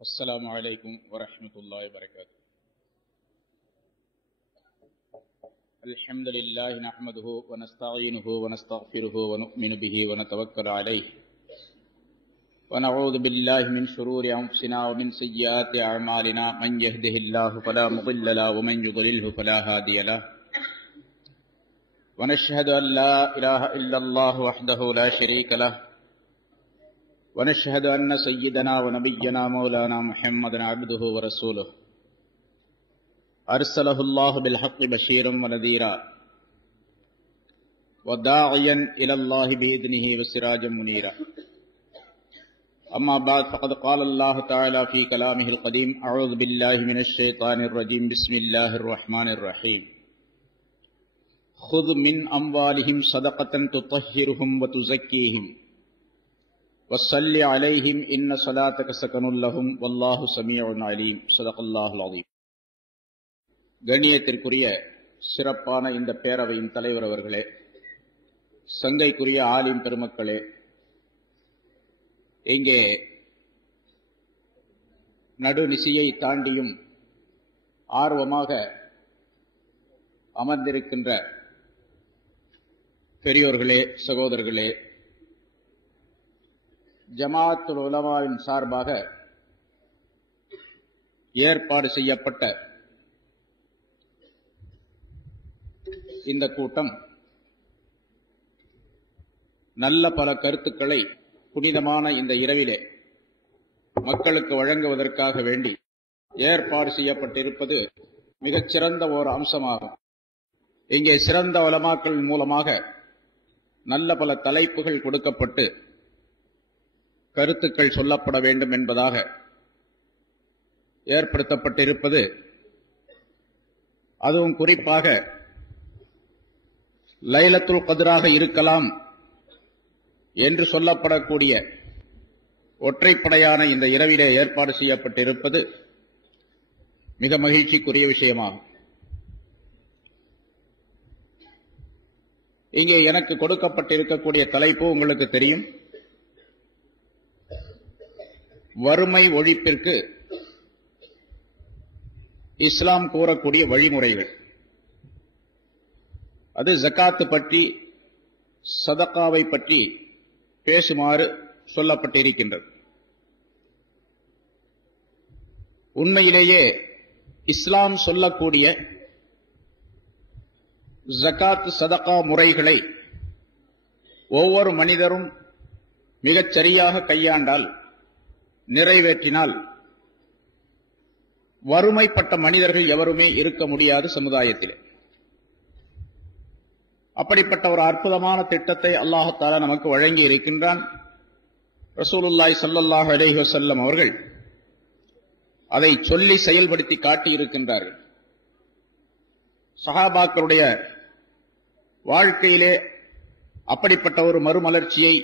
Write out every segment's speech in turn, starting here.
السلام عليكم ورحمة الله وبركاته. الحمد لله نحمده ونستعينه ونستغفره ونؤمن به ونتوكل عليه ونعوذ بالله من شرور أنفسنا ومن سيئات أعمالنا من يهده الله فلا مضل له ومن يضلله فلا هادي له ونشهد أن لا إله إلا الله وحده لا شريك له ونشهد أن سيدنا ونبينا مولانا محمدا عبده ورسوله أرسله الله بالحق بشيرا ونذيرا وداعيا إلى الله بإذنه وسراجا منيرا. أما بعد فقد قال الله تعالى في كلامه القديم: أعوذ بالله من الشيطان الرجيم بسم الله الرحمن الرحيم. خذ من أموالهم صدقة تطهرهم وتزكيهم وصل عليهم إن صلاتك سكن لهم والله سميع عليم. صدق الله العظيم. கண்ணியத்திற்குரிய சிறப்பான இந்த பேரவையின் தலைவர் அவர்களே, சங்கைக்குரிய ஆலிம் பெருமக்களே, இங்கே நடுநிசியை தாண்டியும் ஆர்வமாக அமர்ந்திருக்கின்ற பெரியோர்களே, சகோதரர்களே, ஜமாஅத்துல் உலமாவின் சார்பாக ஏற்பாடு செய்யப்பட்ட இந்த கூட்டம் நல்ல பல கருத்துக்களை புனிதமான இந்த இரவிலே மக்களுக்கு வழங்குவதற்காக வேண்டி ஏற்பாடு செய்யப்பட்டிருப்பது மிகச்சிறந்த ஒரு அம்சமாகும். இங்கே சிறந்த உலமாக்கள் மூலமாக நல்ல பல தலைப்புகள் கொடுக்கப்பட்டு கருத்துக்கள் சொல்லப்பட வேண்டும் என்பதாக ஏற்படுத்தப்பட்டிருப்பது, அதுவும் குறிப்பாக லைலத்துல் கத்ராக இருக்கலாம் என்று சொல்லப்படக்கூடிய ஒற்றைப்படையான இந்த இரவிலே ஏற்பாடு செய்யப்பட்டிருப்பது மிக மகிழ்ச்சிக்குரிய விஷயமாகும். இங்கே எனக்கு கொடுக்கப்பட்டிருக்கக்கூடிய தலைப்பு உங்களுக்கு தெரியும்: வறுமை ஒழிப்பிற்கு இஸ்லாம் கூறக்கூடிய வழிமுறைகள். அது ஜகாத்து பற்றி, சதகாவை பற்றி பேசுமாறு சொல்லப்பட்டிருக்கின்றது. உண்மையிலேயே இஸ்லாம் சொல்லக்கூடிய ஜகாத் சதகா முறைகளை ஒவ்வொரு மனிதரும் மிகச் சரியாக கையாண்டால், நிறைவேற்றினால், வறுமைப்பட்ட மனிதர்கள் எவருமே இருக்க முடியாது சமுதாயத்திலே. அப்படிப்பட்ட ஒரு அற்புதமான திட்டத்தை அல்லாஹ் தஆலா நமக்கு வழங்கி இருக்கின்றான். ரசூலுல்லாஹி ஸல்லல்லாஹு அலைஹி வஸல்லம் அவர்கள் அதை சொல்லி செயல்படுத்தி காட்டி இருக்கின்றார்கள். சஹாபாக்களுடைய வாழ்க்கையிலே அப்படிப்பட்ட ஒரு மறுமலர்ச்சியை,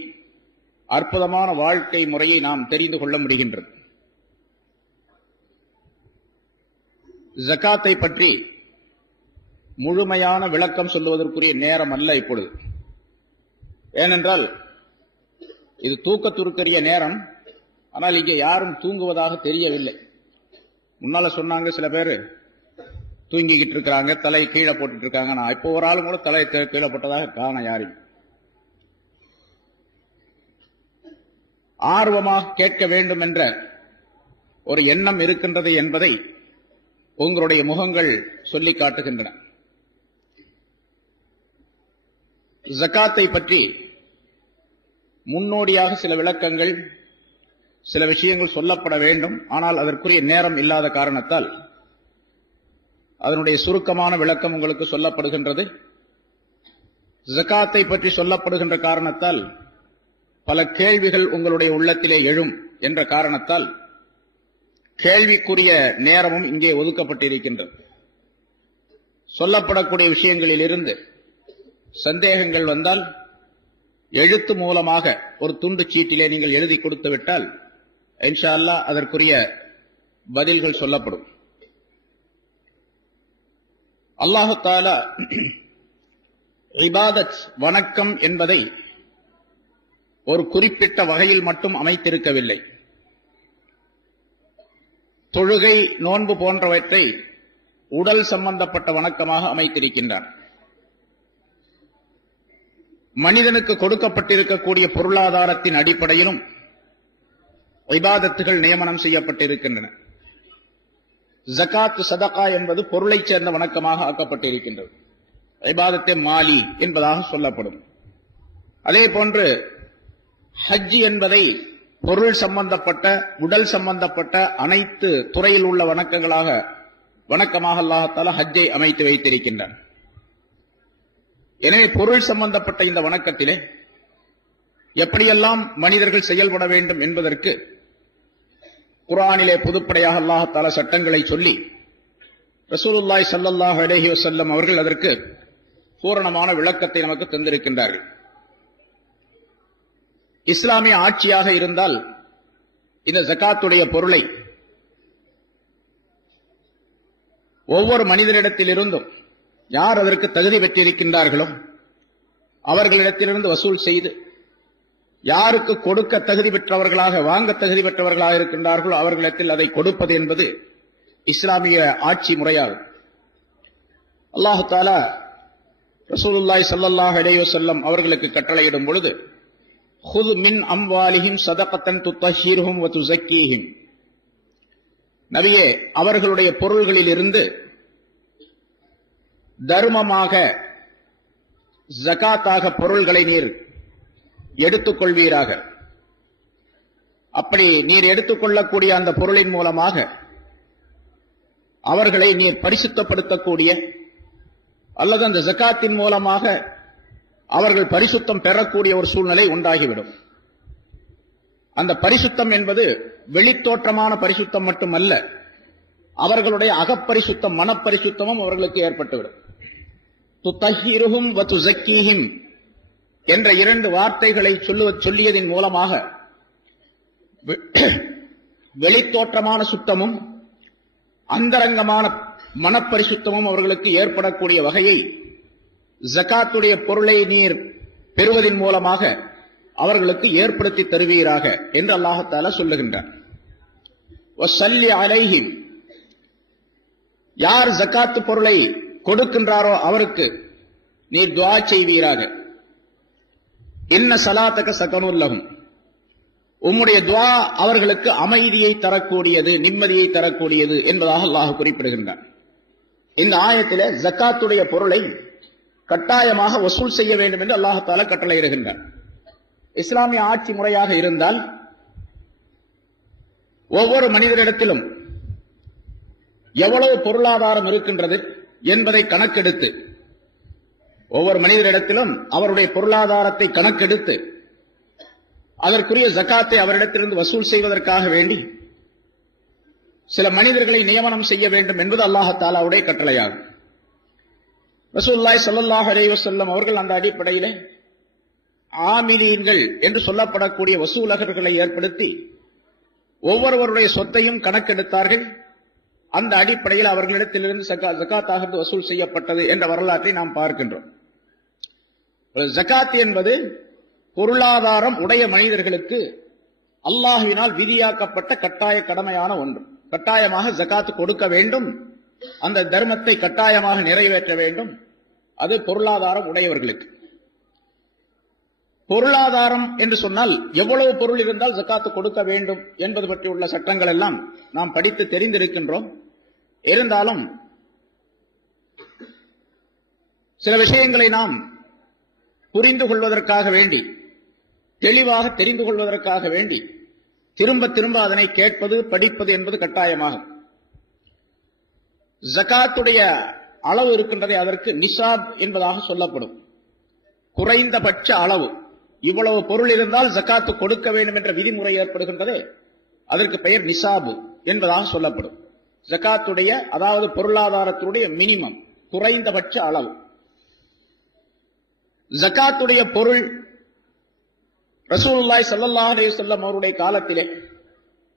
அற்புதமான வாழ்க்கை முறையை நாம் தெரிந்து கொள்ள முடிகின்றது. ஜகாத்தை பற்றி முழுமையான விளக்கம் சொல்லுவதற்குரிய நேரம் அல்ல இப்பொழுது. ஏனென்றால் இது தூக்கத்துக்குரிய நேரம். ஆனால் இங்கே யாரும் தூங்குவதாக தெரியவில்லை. முன்னால சொன்னாங்க, சில பேர் தூங்கிக்கிட்டு இருக்கிறாங்க, தலை கீழே போட்டுட்டு இருக்காங்க. நான் இப்போ ஒரு ஆளும் கூட தலை கீழே போட்டதாக காண யாரையும். ஆர்வமாக கேட்க வேண்டும் என்ற ஒரு எண்ணம் இருக்கின்றது என்பதை உங்களுடைய முகங்கள் சொல்லி காட்டுகின்றன. ஜகாத்தை பற்றி முன்னோடியாக சில விளக்கங்கள், சில விஷயங்கள் சொல்லப்பட வேண்டும். ஆனால் அதற்குரிய நேரம் இல்லாத காரணத்தால் அதனுடைய சுருக்கமான விளக்கம் உங்களுக்கு சொல்லப்படுகின்றது. ஜகாத்தை பற்றி சொல்லப்படுகின்ற காரணத்தால் பல கேள்விகள் உங்களுடைய உள்ளத்திலே எழும் என்ற காரணத்தால் கேள்விக்குரிய நேரமும் இங்கே ஒதுக்கப்பட்டிருக்கின்றது. சொல்லப்படக்கூடிய விஷயங்களிலிருந்து சந்தேகங்கள் வந்தால் எழுத்து மூலமாக ஒரு துண்டு சீட்டிலே நீங்கள் எழுதி கொடுத்து விட்டால் இன்ஷா அல்லாஹ் அதற்குரிய பதில்கள் சொல்லப்படும். அல்லாஹ் தஆலா இபாதத், வணக்கம் என்பதை ஒரு குறிப்பிட்ட வகையில் மட்டும் அமைத்திருக்கவில்லை. தொழுகை, நோன்பு போன்றவற்றை உடல் சம்பந்தப்பட்ட வணக்கமாக அமைத்திருக்கின்றான். மனிதனுக்கு கொடுக்கப்பட்டிருக்கக்கூடிய பொருளாதாரத்தின் அடிப்படையிலும் இபாதத்துகள் நியமனம் செய்யப்பட்டிருக்கின்றன. ஜகாத், சதகா என்பது பொருளைச் சேர்ந்த வணக்கமாக ஆக்கப்பட்டிருக்கின்றது. இபாதத்தே மாலி என்பதாக சொல்லப்படும். அதே போன்று ஹஜ் என்பதை பொருள் சம்பந்தப்பட்ட, உடல் சம்பந்தப்பட்ட அனைத்து துறையில் உள்ள வணக்கமாக அல்லாஹ் தஆலா ஹஜ்ஜை அமைத்து வைத்திருக்கின்றான். எனவே பொருள் சம்பந்தப்பட்ட இந்த வணக்கத்திலே எப்படியெல்லாம் மனிதர்கள் செயல்பட வேண்டும் என்பதற்கு குர்ஆனிலே பொதுப்படையாக அல்லாஹ் தஆலா சட்டங்களை சொல்லி ரசூலுல்லாஹி ஸல்லல்லாஹு அலைஹி வஸல்லம் அவர்கள் அதற்கு பூரணமான விளக்கத்தை நமக்கு தந்திருக்கின்றார்கள். இஸ்லாமிய ஆட்சியாக இருந்தால் இந்த ஜகாத்துடைய பொருளை ஒவ்வொரு மனிதனிடத்திலிருந்தும் யார் அதற்கு தகுதி பெற்றிருக்கின்றார்களோ அவர்களிடத்திலிருந்து வசூல் செய்து, யாருக்கு கொடுக்க தகுதி பெற்றவர்களாக, வாங்க தகுதி பெற்றவர்களாக இருக்கின்றார்களோ அவர்களிடத்தில் அதை கொடுப்பது என்பது இஸ்லாமிய ஆட்சி முறையாகும். அல்லாஹு தஆலா ரசூலுல்லாஹி ஸல்லல்லாஹு அலைஹி வஸல்லம் அவர்களுக்கு கட்டளையிடும் பொழுது, "ஹுது மின் அம்வாலிஹிம் ஸதகத்தன் துத்தஹிருஹும் வ துஸக்கீஹிம்", நபியே அவர்களுடைய பொருள்களில் இருந்து தர்மமாக, ஜகாத்தாக பொருள்களை நீர் எடுத்துக்கொள்வீராக. அப்படி நீர் எடுத்துக்கொள்ளக்கூடிய அந்த பொருளின் மூலமாக அவர்களை நீர் பரிசுத்தப்படுத்தக்கூடிய, அல்லது அந்த ஜகாத்தின் மூலமாக அவர்கள் பரிசுத்தம் பெறக்கூடிய ஒரு சூழ்நிலை உண்டாகிவிடும். அந்த பரிசுத்தம் என்பது வெளித்தோற்றமான பரிசுத்தம் மட்டுமல்ல, அவர்களுடைய அகப்பரிசுத்தம், மனப்பரிசுத்தமும் அவர்களுக்கு ஏற்பட்டுவிடும். துத்தஹிருஹும் வ துஸக்கீஹிம் என்ற இரண்டு வார்த்தைகளை சொல்லியதின் மூலமாக வெளித்தோற்றமான சுத்தமும் அந்தரங்கமான மனப்பரிசுத்தமும் அவர்களுக்கு ஏற்படக்கூடிய வகையை ஜகாத்துடைய பொருளை நீர் பெறுவதன் மூலமாக அவர்களுக்கு ஏற்படுத்தி தருவீராக என்று அல்லாஹ் தஆலா சொல்லுகின்றார். வஸல்லி அலைஹிம், யார் ஜகாத் பொருளை கொடுக்கின்றாரோ அவருக்கு நீர் துஆ செய்வீராக. இன்ன ஸலாத்தக ஸகனுல் லஹும், உம்முடைய துஆ அவர்களுக்கு அமைதியை தரக்கூடியது, நிம்மதியை தரக்கூடியது என்பதாக அல்லாஹ் குறிப்பிடுகின்றார். இந்த ஆயத்திலே ஜகாத்துடைய பொருளை கட்டாயமாக வசூல் செய்ய வேண்டும் என்று அல்லாஹ் தஆலா கட்டளையிடுகின்றார். இஸ்லாமிய ஆட்சி முறையாக இருந்தால் ஒவ்வொரு மனிதரிடத்திலும் எவ்வளவு பொருளாதாரம் இருக்கின்றது என்பதை கணக்கெடுத்து, ஒவ்வொரு மனிதரிடத்திலும் அவருடைய பொருளாதாரத்தை கணக்கெடுத்து அதற்குரிய ஜகாத்தை அவரிடத்திலிருந்து வசூல் செய்வதற்காக வேண்டி சில மனிதர்களை நியமனம் செய்ய வேண்டும் என்பது அல்லாஹ் தஆலாவுடைய கட்டளையாகும். ரசூலுல்லாஹி ஸல்லல்லாஹு அலைஹி வஸல்லம் அவர்கள் அந்த அடிப்படையிலே ஆமிலீன்கள் என்று சொல்லப்படக்கூடிய வசூலகர்களை ஏற்படுத்தி ஒவ்வொருவருடைய சொத்தையும் கணக்கெடுத்தார்கள். அந்த அடிப்படையில் அவர்களிடத்திலிருந்து ஜகாத்தாக வசூல் செய்யப்பட்டது என்ற வரலாற்றை நாம் பார்க்கின்றோம். ஜகாத் என்பது பொருளாதாரம் உடைய மனிதர்களுக்கு அல்லாஹ்வினால் விதியாக்கப்பட்ட கட்டாய கடமையான ஒன்று. கட்டாயமாக ஜகாத் கொடுக்க வேண்டும், அந்த தர்மத்தை கட்டாயமாக நிறைவேற்ற வேண்டும். அது பொருளாதாரம் உடையவர்களுக்கு. பொருளாதாரம் என்று சொன்னால் எவ்வளவு பொருள் இருந்தால் ஜகாத்து கொடுக்க வேண்டும் என்பது பற்றியுள்ள சட்டங்கள் எல்லாம் நாம் படித்து தெரிந்திருக்கின்றோம். இருந்தாலும் சில விஷயங்களை நாம் புரிந்து கொள்வதற்காக வேண்டி, தெளிவாக தெரிந்து கொள்வதற்காக வேண்டி திரும்ப திரும்ப அதனை கேட்பது, படிப்பது என்பது கட்டாயமாகும். ஜகாத்துடைய அளவு இருக்கின்றதே அதற்கு நிசாப் என்பதாக சொல்லப்படும். குறைந்தபட்ச அளவு, இவ்வளவு பொருள் இருந்தால் ஜகாத்து கொடுக்க வேண்டும் என்ற விதிமுறை ஏற்படுகின்றதே அதற்கு பெயர் நிசாபு என்பதாக சொல்லப்படும். ஜகாத்துடைய, அதாவது பொருளாதாரத்துடைய மினிமம், குறைந்தபட்ச அளவு. ஜகாத்துடைய பொருள் ரசூலுல்லாஹி ஸல்லல்லாஹு அலைஹி வஸல்லம் அவருடைய காலத்திலே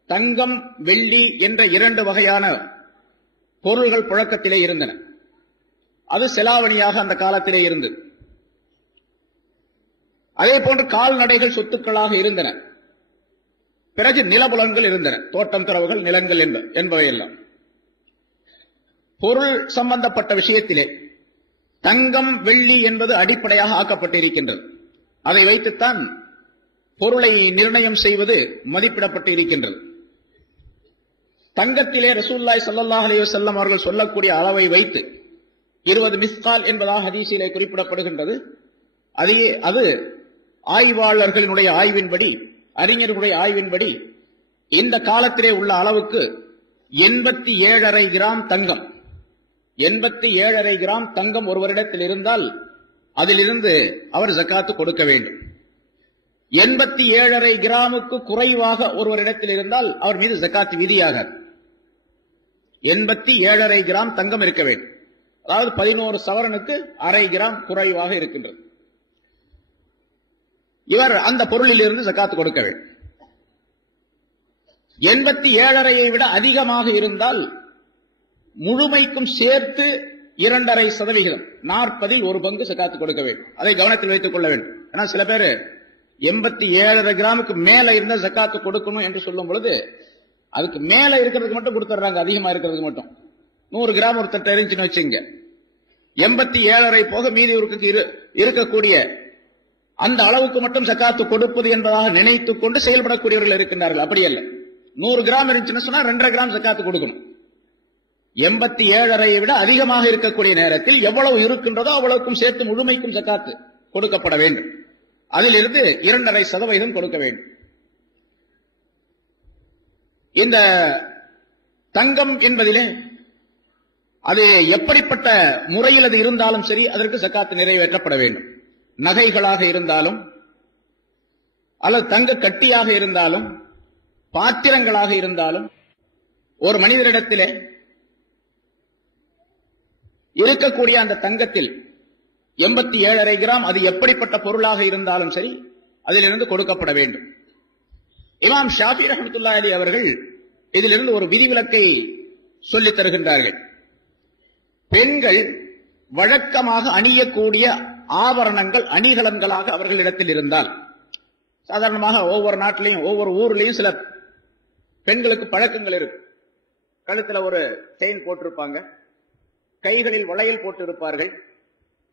தங்கம், வெள்ளி என்ற இரண்டு வகையான பொருள்கள் புழக்கத்திலே இருந்தன. அது செலாவணியாக அந்த காலத்திலே இருந்தது. அதே போன்று கால்நடைகள் சொத்துக்களாக இருந்தன. பிறகு நிலபுலன்கள் இருந்தன, தோட்டம் துறவுகள், நிலங்கள் என்பவையெல்லாம். பொருள் சம்பந்தப்பட்ட விஷயத்திலே தங்கம் வெள்ளி என்பது அடிப்படையாக ஆக்கப்பட்டிருக்கின்றது. அதை வைத்துத்தான் பொருளை நிர்ணயம் செய்வது மதிப்பிடப்பட்டு இருக்கின்றது. தங்கத்திலே ரசூலுல்லாஹி ஸல்லல்லாஹு அலைஹி வஸல்லம் அவர்கள் சொல்லக்கூடிய அளவை வைத்து 20 மிஸ்கால் என்பதாக ஹதீஸிலே குறிப்பிடப்படுகின்றது. அது ஆய்வாளர்களினுடைய ஆய்வின்படி, அறிஞர்களுடைய ஆய்வின்படி இந்த காலத்திலே உள்ள அளவுக்கு 87.5 கிராம் தங்கம், 87.5 கிராம் தங்கம் ஒருவரிடத்தில் இருந்தால் அதிலிருந்து அவர் ஜக்காத்து கொடுக்க வேண்டும். 87.5 கிராமுக்கு குறைவாக ஒருவரிடத்தில் இருந்தால் அவர் மீது ஜக்காத்து விதியாகாது. 87.5 கிராம் தங்கம் இருக்க வேண்டும். அதாவது 11 சவரனுக்கு அரை கிராம் குறைவாக இருக்கின்றது. இவர் அந்த பொருளில் இருந்து ஜக்காத்து கொடுக்க வேண்டும். 87.5 விட அதிகமாக இருந்தால் முழுமைக்கும் சேர்த்து 2.5%, 40 ஒரு பங்கு ஜக்காத்து கொடுக்க வேண்டும். அதை கவனத்தில் வைத்துக் கொள்ள வேண்டும். ஏன்னா சில பேர் 87.5 கிராமுக்கு மேல இருந்தா ஜக்காத்து கொடுக்கணும் என்று சொல்லும் பொழுது அதுக்கு மேல இருக்கிறதுக்கு மட்டும் கொடுத்துறாங்க, அதிகமா இருக்கிறதுக்கு மட்டும். 100 கிராம் ஒருத்தர் தெரிஞ்சுன்னு வச்சுங்க, 87.5 போக மீதி இருக்கக்கூடிய அந்த அளவுக்கு மட்டும் ஜக்காத்து கொடுப்பது என்பதாக நினைத்துக் கொண்டு செயல்படக்கூடியவர்கள் இருக்கின்றார்கள். அப்படி அல்ல. 100 கிராம் இருந்துச்சுன்னு சொன்னா 2.5 கிராம் ஜக்காத்து கொடுக்கணும். 87.5 விட அதிகமாக இருக்கக்கூடிய நேரத்தில் எவ்வளவு இருக்கின்றதோ அவ்வளவுக்கும் சேர்த்து முழுமைக்கும் ஜக்காத்து கொடுக்கப்பட வேண்டும். அதிலிருந்து 2.5% கொடுக்க வேண்டும். இந்த தங்கம் என்பதிலே அது எப்படிப்பட்ட முறையில் அது இருந்தாலும் சரி அதற்கு ஜக்காத்து நிறைவேற்றப்பட வேண்டும். நகைகளாக இருந்தாலும் அல்லது தங்க கட்டியாக இருந்தாலும் பாத்திரங்களாக இருந்தாலும் ஒரு மனிதரிடத்திலே இருக்கக்கூடிய அந்த தங்கத்தில் 87.5 கிராம் அது எப்படிப்பட்ட பொருளாக இருந்தாலும் சரி அதிலிருந்து கொடுக்கப்பட வேண்டும். இமாம் ஷாஃபி ரஹ்மத்துல்லாஹி அலைஹி அவர்கள் இதிலிருந்து ஒரு விதிவிலக்கை சொல்லித் தருகின்றார்கள். பெண்கள் வழக்கமாக அணியக்கூடிய ஆபரணங்கள் அணிகலன்களாக அவர்களிடத்தில் இருந்தால், சாதாரணமாக ஒவ்வொரு நாட்டிலையும் ஒவ்வொரு ஊர்லயும் சில பெண்களுக்கு பழக்கங்கள் இருக்கு. கழுத்துல ஒரு செயின் போட்டிருப்பாங்க, கைகளில் வளையல் போட்டு இருப்பார்கள்,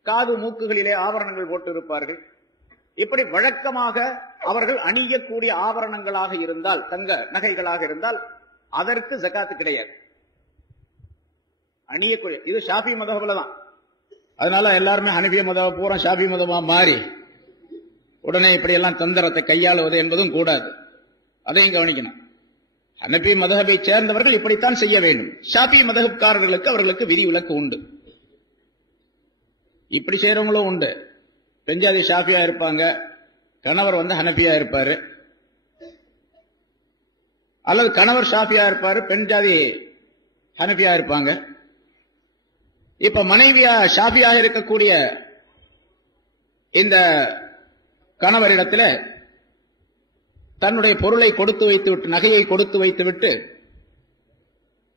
காது மூக்குகளிலே ஆபரணங்கள் போட்டு இருப்பார்கள். இப்படி வழக்கமாக அவர்கள் அணியக்கூடிய ஆபரணங்களாக இருந்தால், தங்க நகைகளாக இருந்தால் அதற்கு ஜகாத்து கிடையாது. அணியக்கூடிய இது ஷாஃபி மதஹ்புல தான். அதனால எல்லாருமே ஹனஃபிய மதஹ் பூரா ஷாஃபி மதமா மாறி உடனே இப்படி எல்லாம் தந்திரத்தை கையாளுவது என்பதும் கூடாது. அதையும் கவனிக்கணும். ஹனஃபி மதஹபை சேர்ந்தவர்கள் இப்படித்தான் செய்ய வேண்டும். ஷாஃபி மதஹப்காரர்களுக்கு அவர்களுக்கு விதிவிலக்கு உண்டு. இப்படி செய்யறவங்களும் உண்டு. பெஞ்சாதி ஷாஃபியா இருப்பாங்க, கணவர் ஹனஃபியா இருப்பாரு, அல்லது கணவர் ஷாஃபியா இருப்பாரு, பெண்ஜாதி ஹனஃபியா இருப்பாங்க. இப்ப மனைவியா ஷாஃபியாக இருக்கக்கூடிய இந்த கணவரிடத்தில் தன்னுடைய பொருளை கொடுத்து வைத்துவிட்டு, நகையை கொடுத்து வைத்துவிட்டு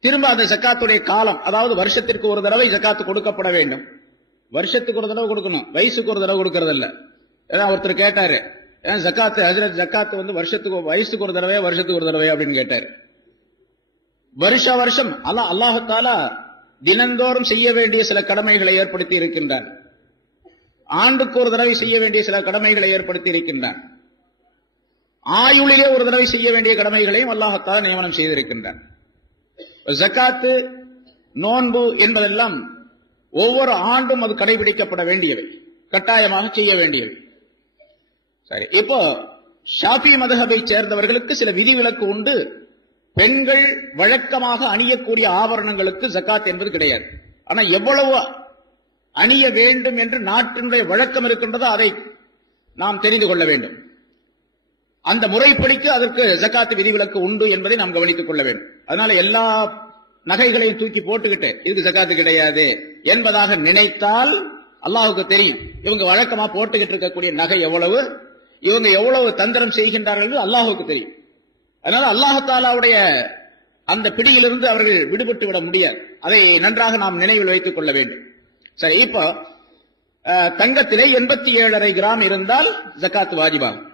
திரும்ப அந்த ஜக்காத்துடைய காலம், அதாவது வருஷத்திற்கு ஒரு தடவை ஜக்காத்து கொடுக்கப்பட வேண்டும். வருஷத்துக்கு ஒரு தடவை கொடுக்கணும், வயசுக்கு ஒரு தடவை கொடுக்கறது இல்ல. ஏன்னா ஒருத்தர் கேட்டாரு, ஏன் ஜக்காத்து ஹஜ்ரத் ஜக்காத்து வருஷத்துக்கு வயசுக்கு ஒரு தடவையா வருஷத்துக்கு ஒரு தடவையா அப்படின்னு கேட்டாரு. வருஷம் அல்லாஹ் தஆலா தினந்தோறும் செய்ய வேண்டிய சில கடமைகளை ஏற்படுத்தி இருக்கின்றான். ஆண்டுக்கு ஒரு தடவை செய்ய வேண்டிய சில கடமைகளை ஏற்படுத்தி இருக்கின்றான். ஆயுளிலே ஒரு தடவை செய்ய வேண்டிய கடமைகளையும் அல்லாஹ் தஆலா நியமனம் செய்திருக்கின்றான். ஜக்காத்து, நோன்பு என்பதெல்லாம் ஒவ்வொரு ஆண்டும் அது கடைபிடிக்கப்பட வேண்டியவை, கட்டாயமாக செய்ய வேண்டியவை. சரி, இப்போ ஷாஃபி மதஹபை சேர்ந்தவர்களுக்கு சில விதிவிலக்கு உண்டு. பெண்கள் வழக்கமாக அணியக்கூடிய ஆபரணங்களுக்கு ஜக்காத் என்பது கிடையாது. ஆனா எவ்வளவு அணிய வேண்டும் என்று நாட்டினுடைய வழக்கம் இருக்கின்றதோ அதை நாம் தெரிந்து கொள்ள வேண்டும். அந்த முறைப்படிக்கு அதற்கு ஜக்காத்து விதிவிலக்கு உண்டு என்பதை நாம் கவனித்துக் கொள்ள வேண்டும். அதனால எல்லா நகைகளையும் தூக்கி போட்டுக்கிட்டு இதுக்கு ஜக்காத்து கிடையாது என்பதாக நினைத்தால் அல்லாஹுக்கு தெரியும் இவங்க வழக்கமா போட்டுக்கிட்டு இருக்கக்கூடிய நகை எவ்வளவு, இவங்க எவ்வளவு தந்திரம் செய்கின்றார்கள் என்று அல்லாஹுக்கு தெரியும். அதனால அல்லாஹ் தஆலாவுடைய அந்த பிடியிலிருந்து அவர்கள் விடுபட்டு விட முடியாது. அதை நன்றாக நாம் நினைவில் வைத்துக் கொள்ள வேண்டும். சரி, இப்போ தங்கத்திலே 87.5 கிராம் இருந்தால் ஜக்காத் வாஜிபாகும்.